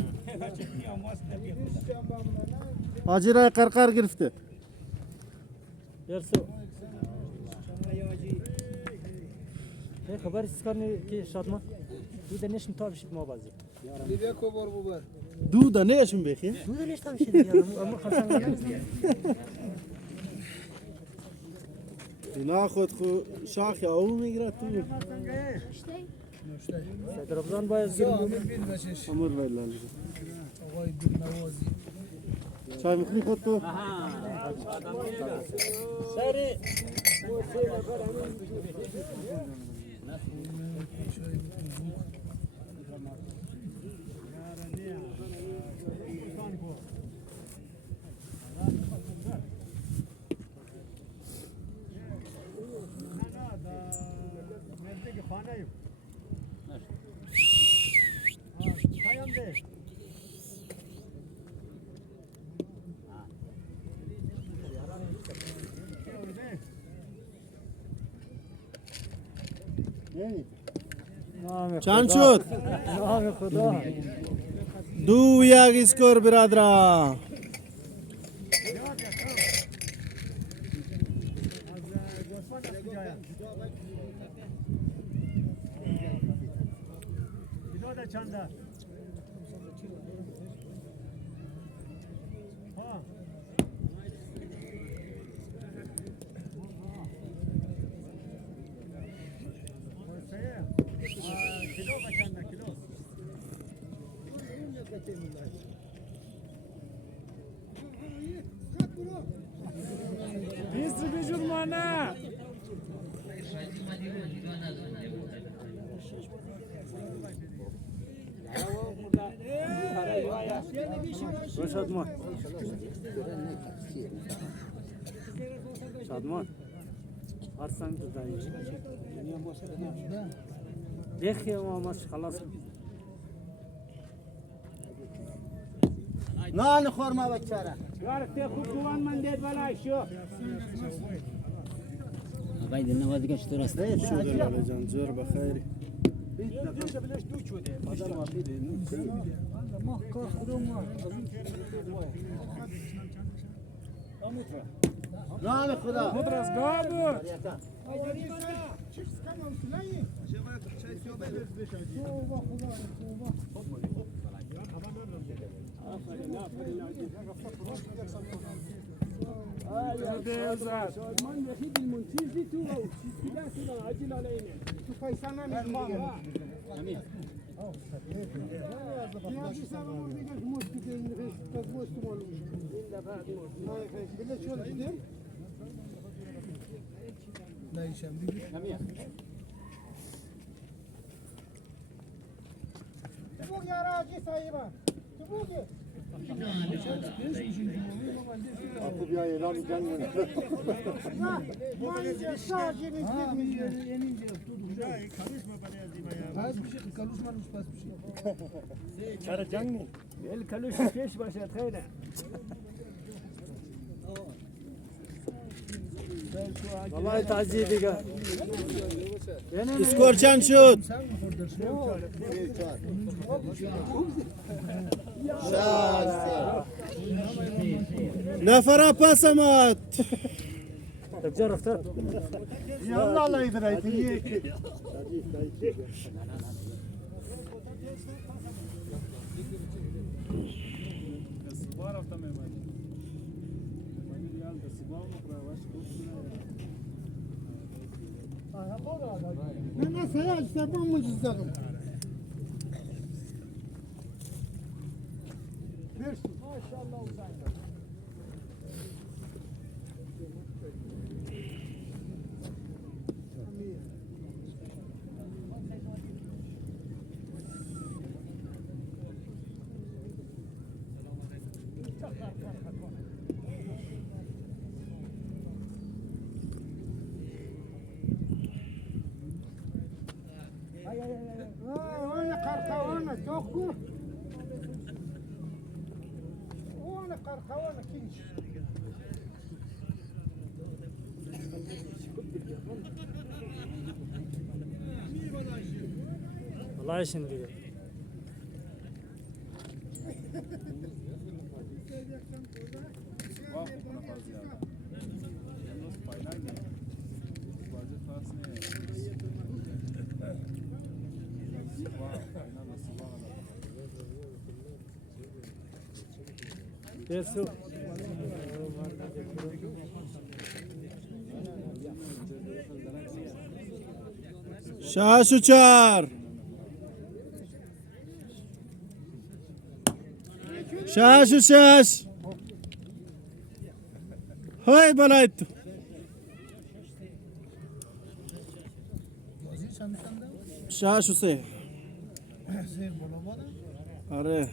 حاجی رای قرقر گرفته. یرسو. خبر است که شادمان دو نشم تا بشید ما بازی. دیگه کو بار ببر. دو دانهشون بخی. دو نشم بشید. اما خسان. اینا خود شاخ او میگیره تو. در رمضان باید امیر بین بچش. امور ویلان. آقای دل نوازی. چای میخوری خود تو؟ سری. چند شد؟ نام خدا. 2-1 اسکور برادران. شادمان. شادمان. هر سنگ دایی. دیگه ما ماش خلاص. نان خورما بچاره. وقتی خوب دوان من دید بالای شو. آقای دل نوازی که چطور است؟ شو دلاله جان زور بخیری. نان خدا. مدرس گابو Akıl ya elan can mı? Kara can mı? El kaluş peş başa tayla. Vallahi taziye diga. اسکور چند شد؟ نفر پس آمد. تبجر رفتار. یالا الله ایدرایتی یک. نه سیاج سبام مجزدم. وانا قرقوانا كينش والله şimdi. واقف بنفر زيادة النص فاينل واجد فاسني واو فاينل الصباح Yesu. شاش و چار شاش و شش های بلای تو شاش و سه زين بولا بولا آره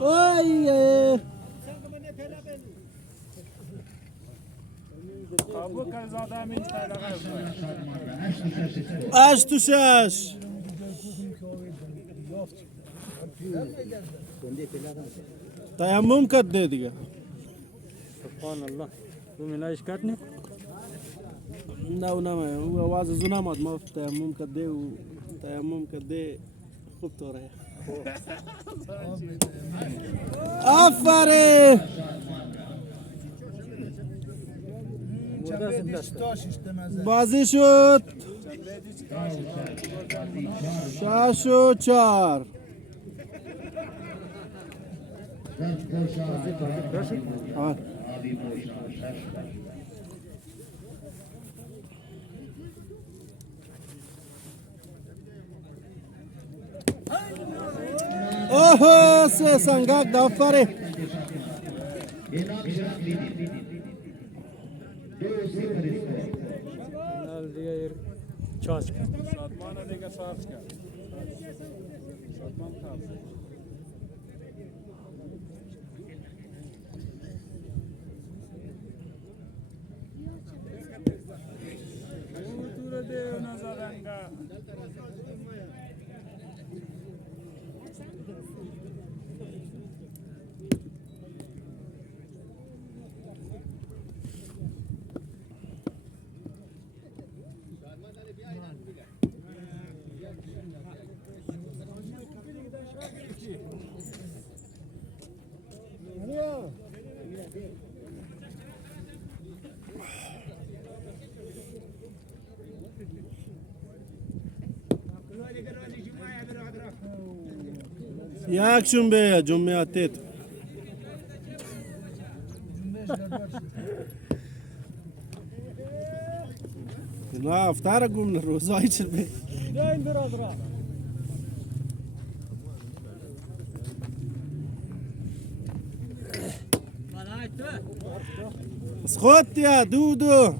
اوه ابو كان زاده من تايلر هشت و شش تیمم کرده دیگه سبحان الله. Bu minaj katne? نه و نمه او آواز زو نماد ما تیمم کرده و تیمم کرده خوب طوره آفره تاش اشتمازه بازی شد شش و چار آره. اوه سه سنگاک دافره Al diye çaş. شادمانه دیگه شارژ کرد شادمان کرد او دور ده نزدنگا یکشون به جمعه تیت نه افتار گم روزای چه به Deyin biraz rahat. اسخوت یا دودو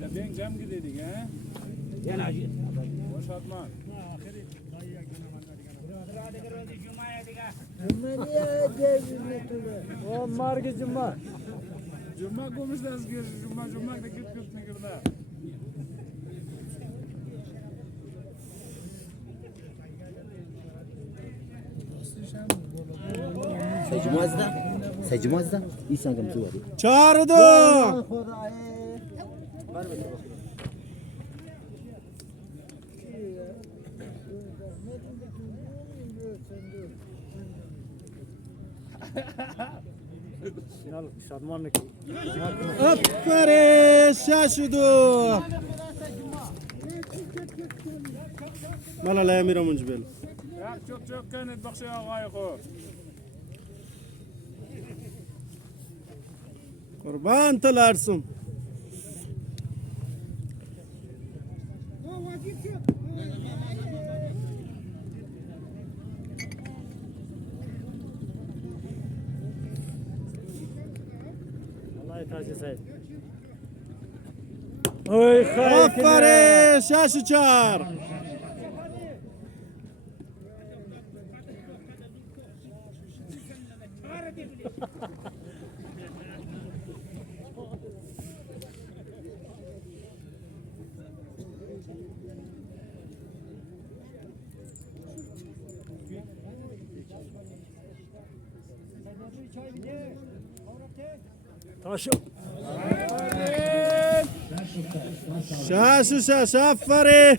لبین جمع گیده دیگه و شادمان O margıcım var. جمعه گمش دست گیر جمعه ده گیت گیت نگرده Secmazda İsan gamzu var. چهار دو Final şadmanlık. افره شش دو مالا لا میرم اونج بیل یک چوک چوک کنید بخشی آقای خور قربان تلارسم Vallahi taşı sayın. Oy خیلی افره شش و چهار تاشو شاش شاش آفرین.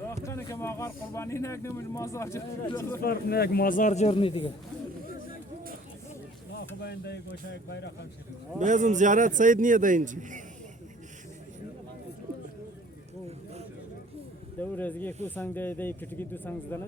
داخل که ما غار قربانی نکنیم مازار فرق نه یک مازار جرنی دیگه بیازم زیارت سعید نیه دا اینجی. دور از یک دو سنگ ده کتکی دو سنگ زدن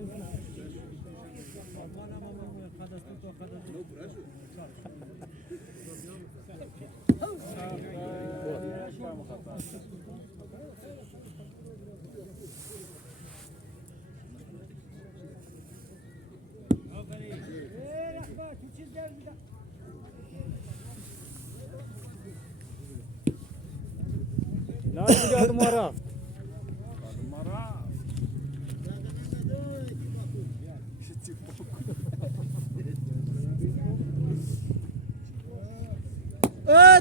نه دیگه آدم رفت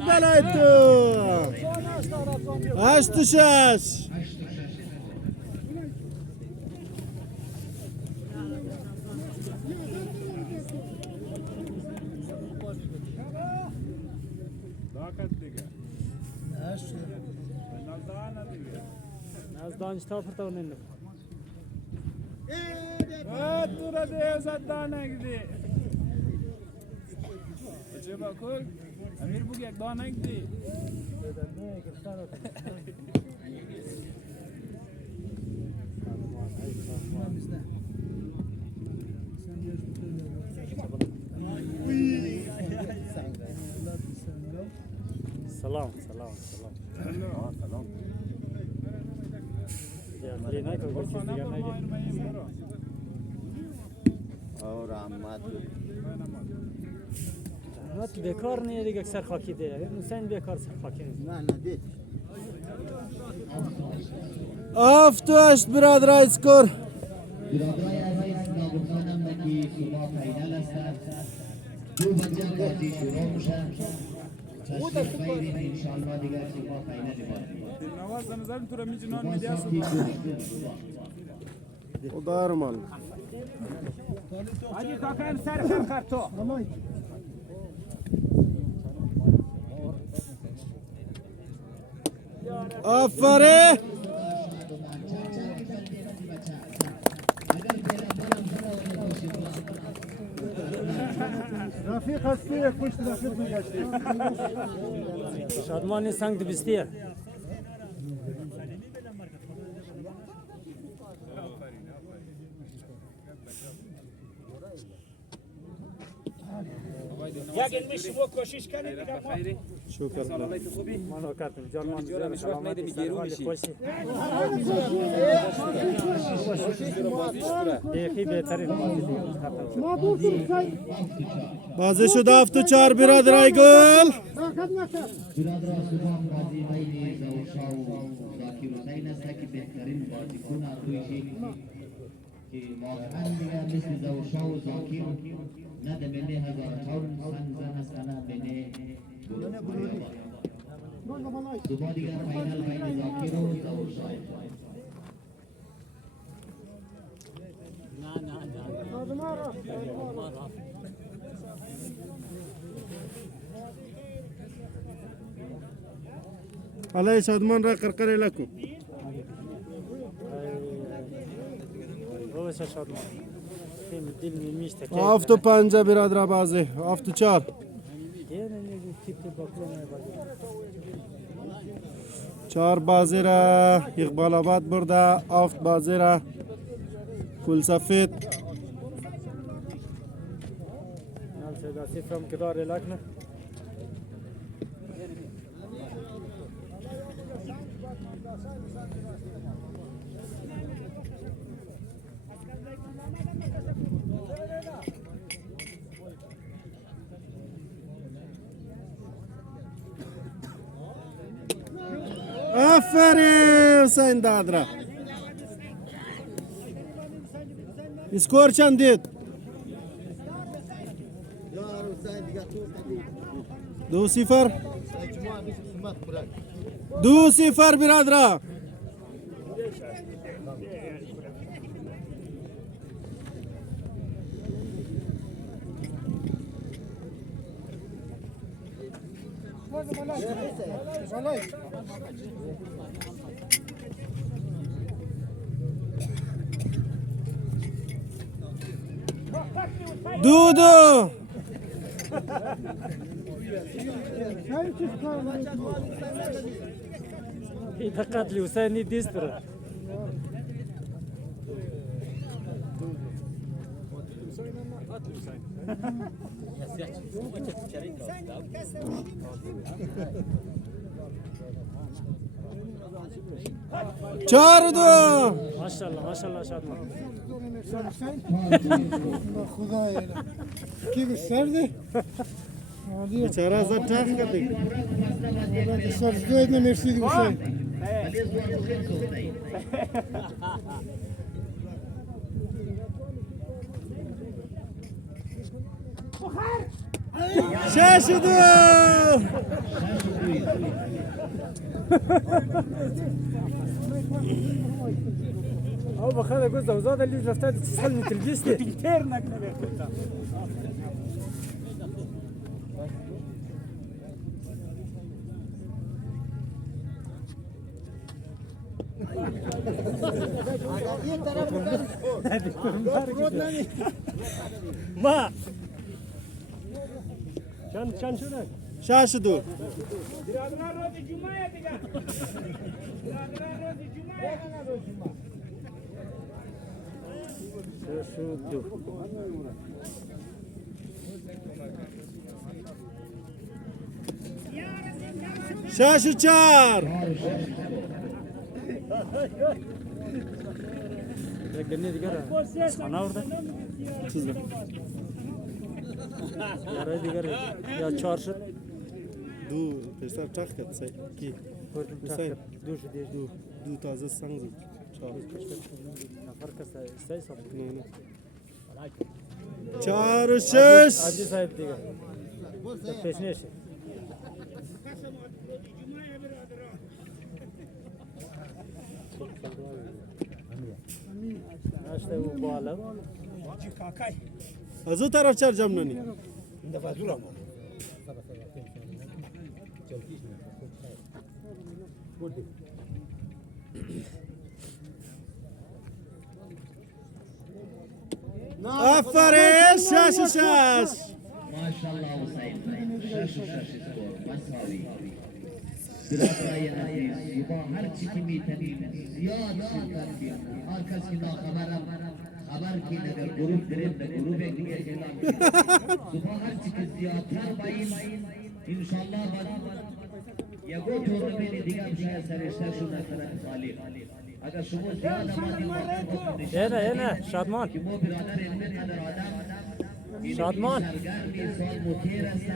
بلای تو 8-6. از دانشتا فرتون نه تو را دیزد دانه گدی چه باکل امیر بگی یک دانه گدی سلام سلام سلام یا لینا کو کوئی چیز دیگر نہیں اور احمد رحمت بیکار نیه دیگه سر خاکی ده حسین بیکار سر خاکی نیست نه ندید 7-8 برادر اسکور. برادرای عزیز ناگفتانم که شما فینال هستند دو بچه بازی شروع میشه چشم خیرین انشاءالله دیگر شما فینال بازی نواز زنزان تو را میجنان میدیاس خدا رمان. حاجی کاکان سر خر تو آفرین. رفیق هستی یک پشت رفیق میگشتی شادمانی سنگ دبستیه یک علمیش شما کوشش کنید دیگه ما شکر خدا. منو کردم جرمان زیاد سلامتی میگیرومی خوشی یکی بهترین بازی دیگه بازی شد 7-4 برادرای گل. برادر سبحان بازی بین زوشا و ذاکر حسین است که بهترین بازیکن آفریقی که واقعا دیگر مثل زوشا و ذاکر نه در بین هزار تاون زن است نه بین صبح دیگر فینال بین ذاکر و زوشا علی شادمان را قرقره لکو. روش شادمان تیم دل میمیشته 7-5 برادر بازی 7-4. یه نمیگه کیپ باکلو میبازی 4 بازی را اقبال آباد برده. 7 بازی را کل سفید. نال سیدا سیفرم کدار لکنه آفرین حسین دادرا. اسکور چند دید؟ 2-0. 2-0 برادر. دودو دقت لي وساني ديستر چهار دو ما شاء الله شادمان خدایا کی سرده بیچاره از تاخ کرده سر دوید نمیرسید گوشه شش دو او بخدا قلت زوزاد اللي رفتها تسحلني تلبيستي كثير نكنه ما شان شنو شش دو شش چهار گنی دیگر خانه ورده یاره دیگر یا چهار شد دو پسر تاخ کرد سی کی حسین دو شد دو تازه سنگ زد چهار نفر کس سه سال نه نه چهار و شش عادی صاحب دیگر پیشنیش ناشته و بالا از اون طرف چهار جمع ننی آفرین شش و شش माशाल्लाह हुसैन शश स्कोर मसावी बिरादराय अजीज सुबह हर चीज में तनी जियाद शिरकत की हर कस की ना खबर की नगर ग्रुप ग्रेड ग्रुप एक दिखे जिला सुबह हर चीज जियाद था भाई इंशाल्लाह बस ये गो टूर्नामेंट दिखा शायद सरेशा शुना करन खाली अगर शुरू ज्यादा मादी هنا شادمان कि वो बिरादर इनमें कदर आदम شادمان سال مطیر است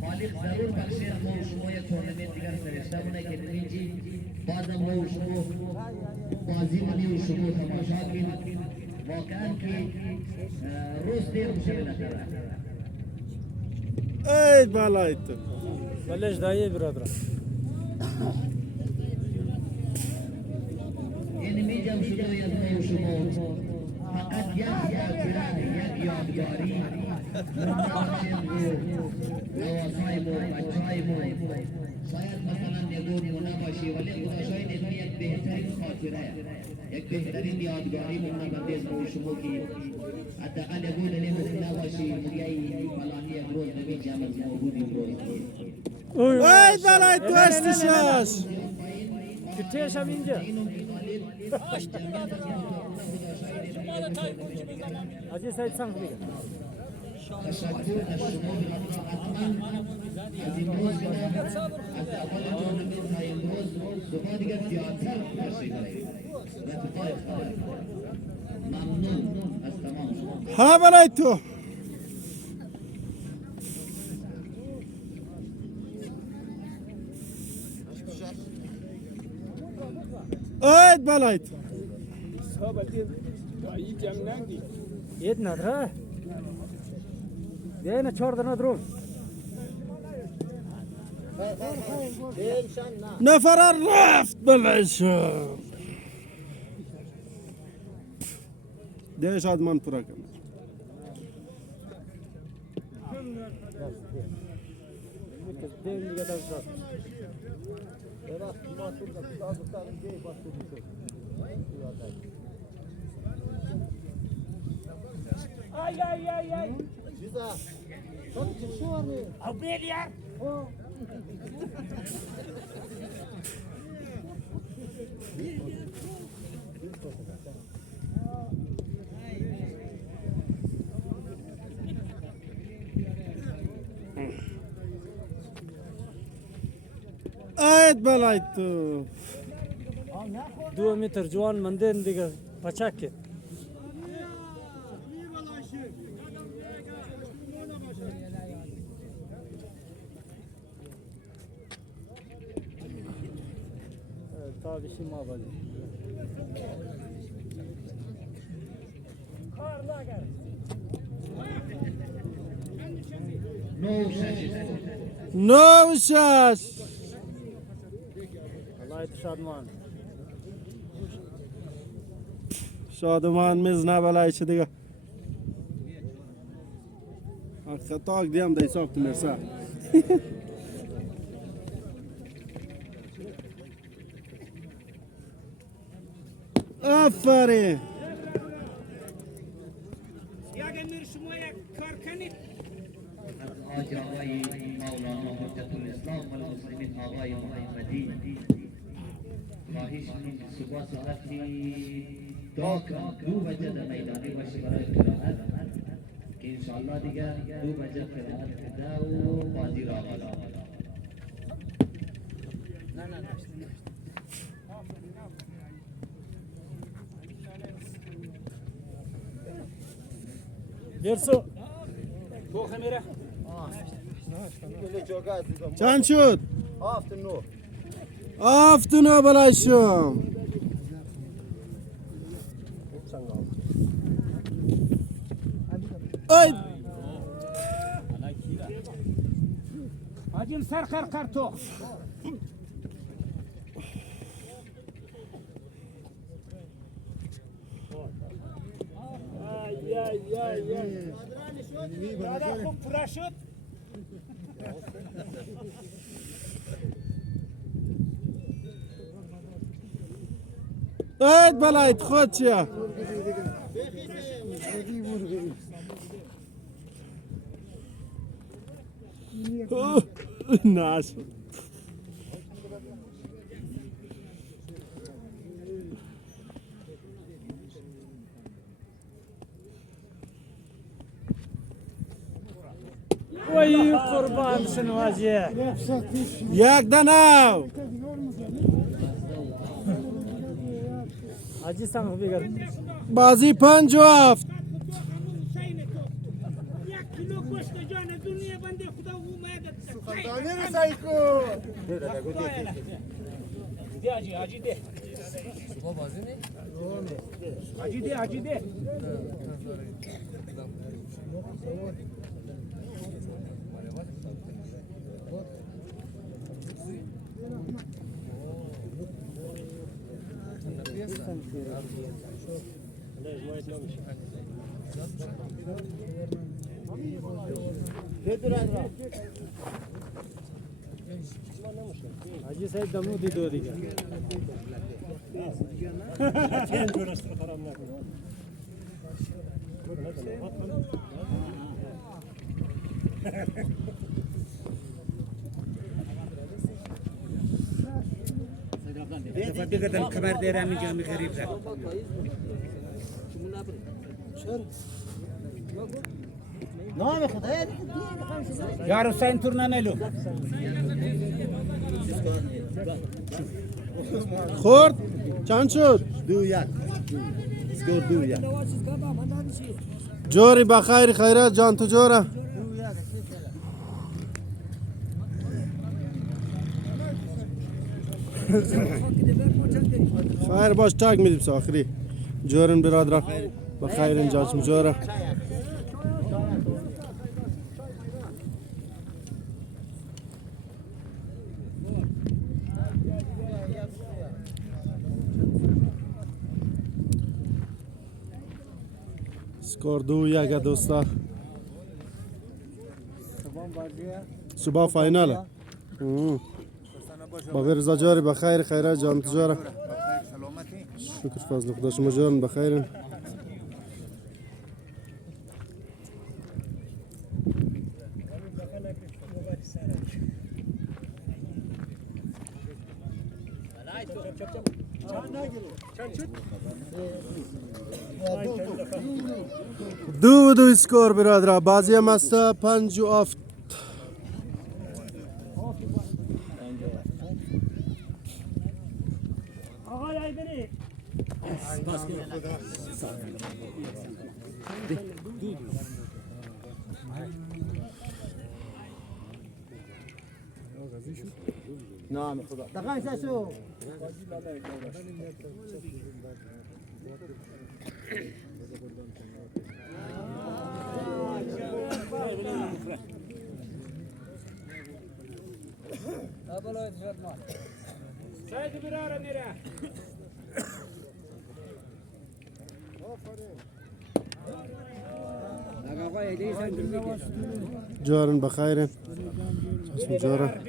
خالق ضرور بخشید ما و شما یک تورنمنت دیگر فرشته بونه که نمیجی بازم ما و شما بازی منی و شما تماشا کن واقعا که روز دیر میشه بالاخره ای بالایت بلش دایی برادر این میجم شده از ما و شما فقط یک یادگاری نوازهای مو بچهای مو شاید مثلا نگو مونا باشی ولی خدا شاید اسمی یک بهترین خاطره یک بهترین یادگاری مونا بندیز مو شما کی حداقل نگو دلی مونا باشی مگی فلانی یک روز نمی جمع از موجودی روز ای بالایت تو استشاش کتیش هم اینجا عزیز سعید سنگ دیگه تشکر از شما حتما از این روز از اول تورنمنت تا امروز شما دیگر زیادتر تشریف دارید رفقای خبر ممنون از تمام شما ها بالایت تو ای بالایت یه نداره دیگه چهار دنه درون نفر رفت بلش ده شادمان پورا کنه دیم دیگه داشت اینا ما تو که از داریم جای باز تو آی آی آی آی چیزا تو چه شوارمی او بیل یار آید بلای تو 2 متر جوان مندن دیگه پچک که تا بشی ما بازی نو شش الله شادمان شادمان میزنه بلای چه دیگه خطاک دیم دی صاحب تو مرسا آفرین یا گمیر شما یک کار کنید حاج آقای مولانا حجت الاسلام والمسلمین آقای محمدی خواهش می‌کنیم صبح ساعتی دو بجه در میدانی باشی برای قرائت که انشاءالله دیگه 2 بجه قرائت کرده و بازی را آغاز برسو تو خمیره چند شد؟ 7-9 آفتونا بلای شم آید حاجیم سر خر کر تو دادا خوب پورا شد آید بلایت خود چیه؟ ناش وای قربان شنوازیه یک دناو حاجی سان بگر بازی 5 و 7 یک کیلو گوشت جان دنیا بنده خدا اومد سلطانی سایکو ده حاجی ده حاجی ده حاجی سید دمو دیدو دیگه دیگه خبر دیرم اینجا می غریب زد نام خدای یار حسین تورنملو خورد چند شد 2-1 سکور 2-1 جوری بخیر خیرات جان تو جوره خیر باش تاگ میدیم ساخری جورن برادر بخیر اینجا جوره سکور 2-1 دوستا صبح فایناله. بابا رضا جاری بخیر، خیرات جان تجاره. شکر فضل خدا، شما جان بخیرین. دو اسکور برادر، بازی هم است 5-7. نعم خدا دقیقاً شو جارن بخیرین. اسم جاره.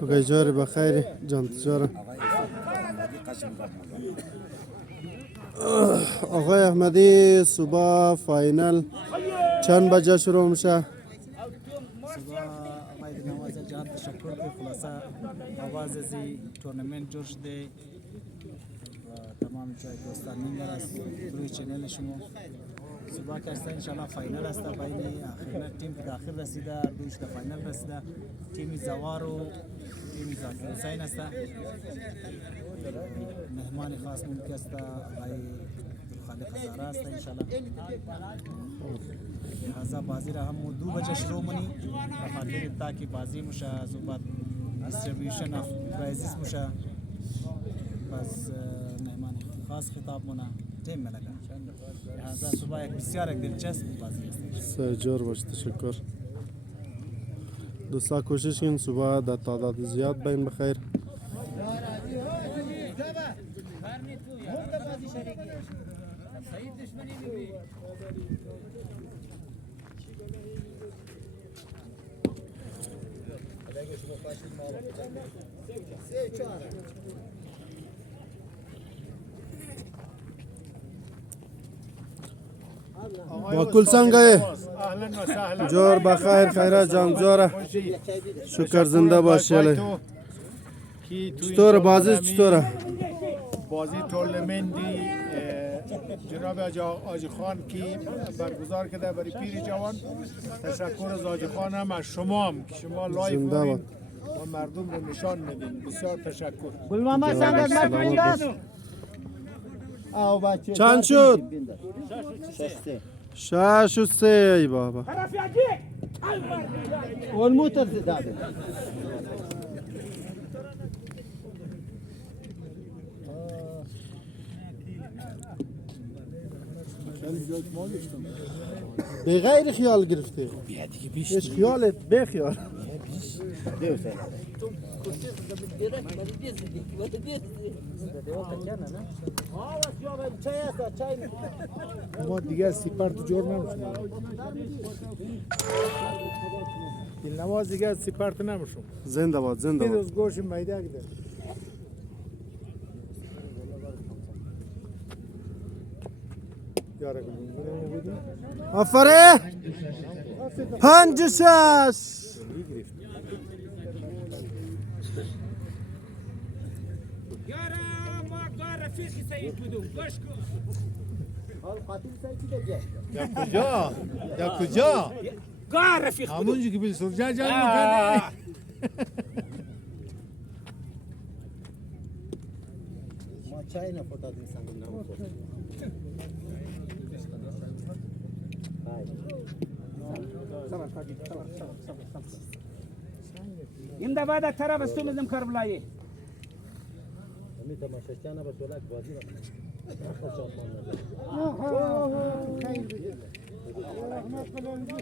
کوکای جاری بخیری جان تجاره. آقای احمدی صبح فاینل چند بجه شروع میشه؟ آقای نواز جان تشکر که خلاصه آواز از تورنمنت جور شده و تمام جای دوستان میندر است روی چنل شما صبح کرده انشالله فاینل است بین آخر تیم که داخل رسیده دویش به فاینل رسیده تیم زوار و تیم زاکر حسین است مهمان خاص ممکن است آقای خالق هزاره است انشالله لحاظا بازی را هم 2 بجه شروع منی بخاطر تاکي بازی مشه زوبات دیستریبیوشن اف پرایزز مشه بس مهمان خاص خطاب مونه تیم ملگا لحاظا صبح یک بسیار یک دلچسب بازی است سرجار باش تشکر. دوستا کوشش کن صبح در تعداد زیاد بین بخیر. با کل سنگه جور بخیر خیرات جان جوره شکر زنده باشی. چطور بازی چطوره؟ بازی تورنمنتی جناب آجی خان که برگزار کرده برای پیر جوان. تشکر از آجی خان هم از شما هم که شما لایف بودین و مردم رو نشان میدین. بسیار تشکر. گل ماما سنگت مرد است چند شد؟ 6-3 ای بابا. اول موتر زداده به غیر خیال گرفته. هیچ خیالت به خیال. ما دیگه سپارت جور نمیشیم. دلنواز دیگه سپارت نمیشیم. زنده باد زنده باد. از گوش میده گده. آفره 5-6 یا کجا؟ یا کجا؟ گار رفیق همونجا که بیل سرجا جای میکنه. ما چای نخوردیم سنگم نخورد. این دفعه در طرف است تو میدم کربلایی می تماشاچیان با شولک بازی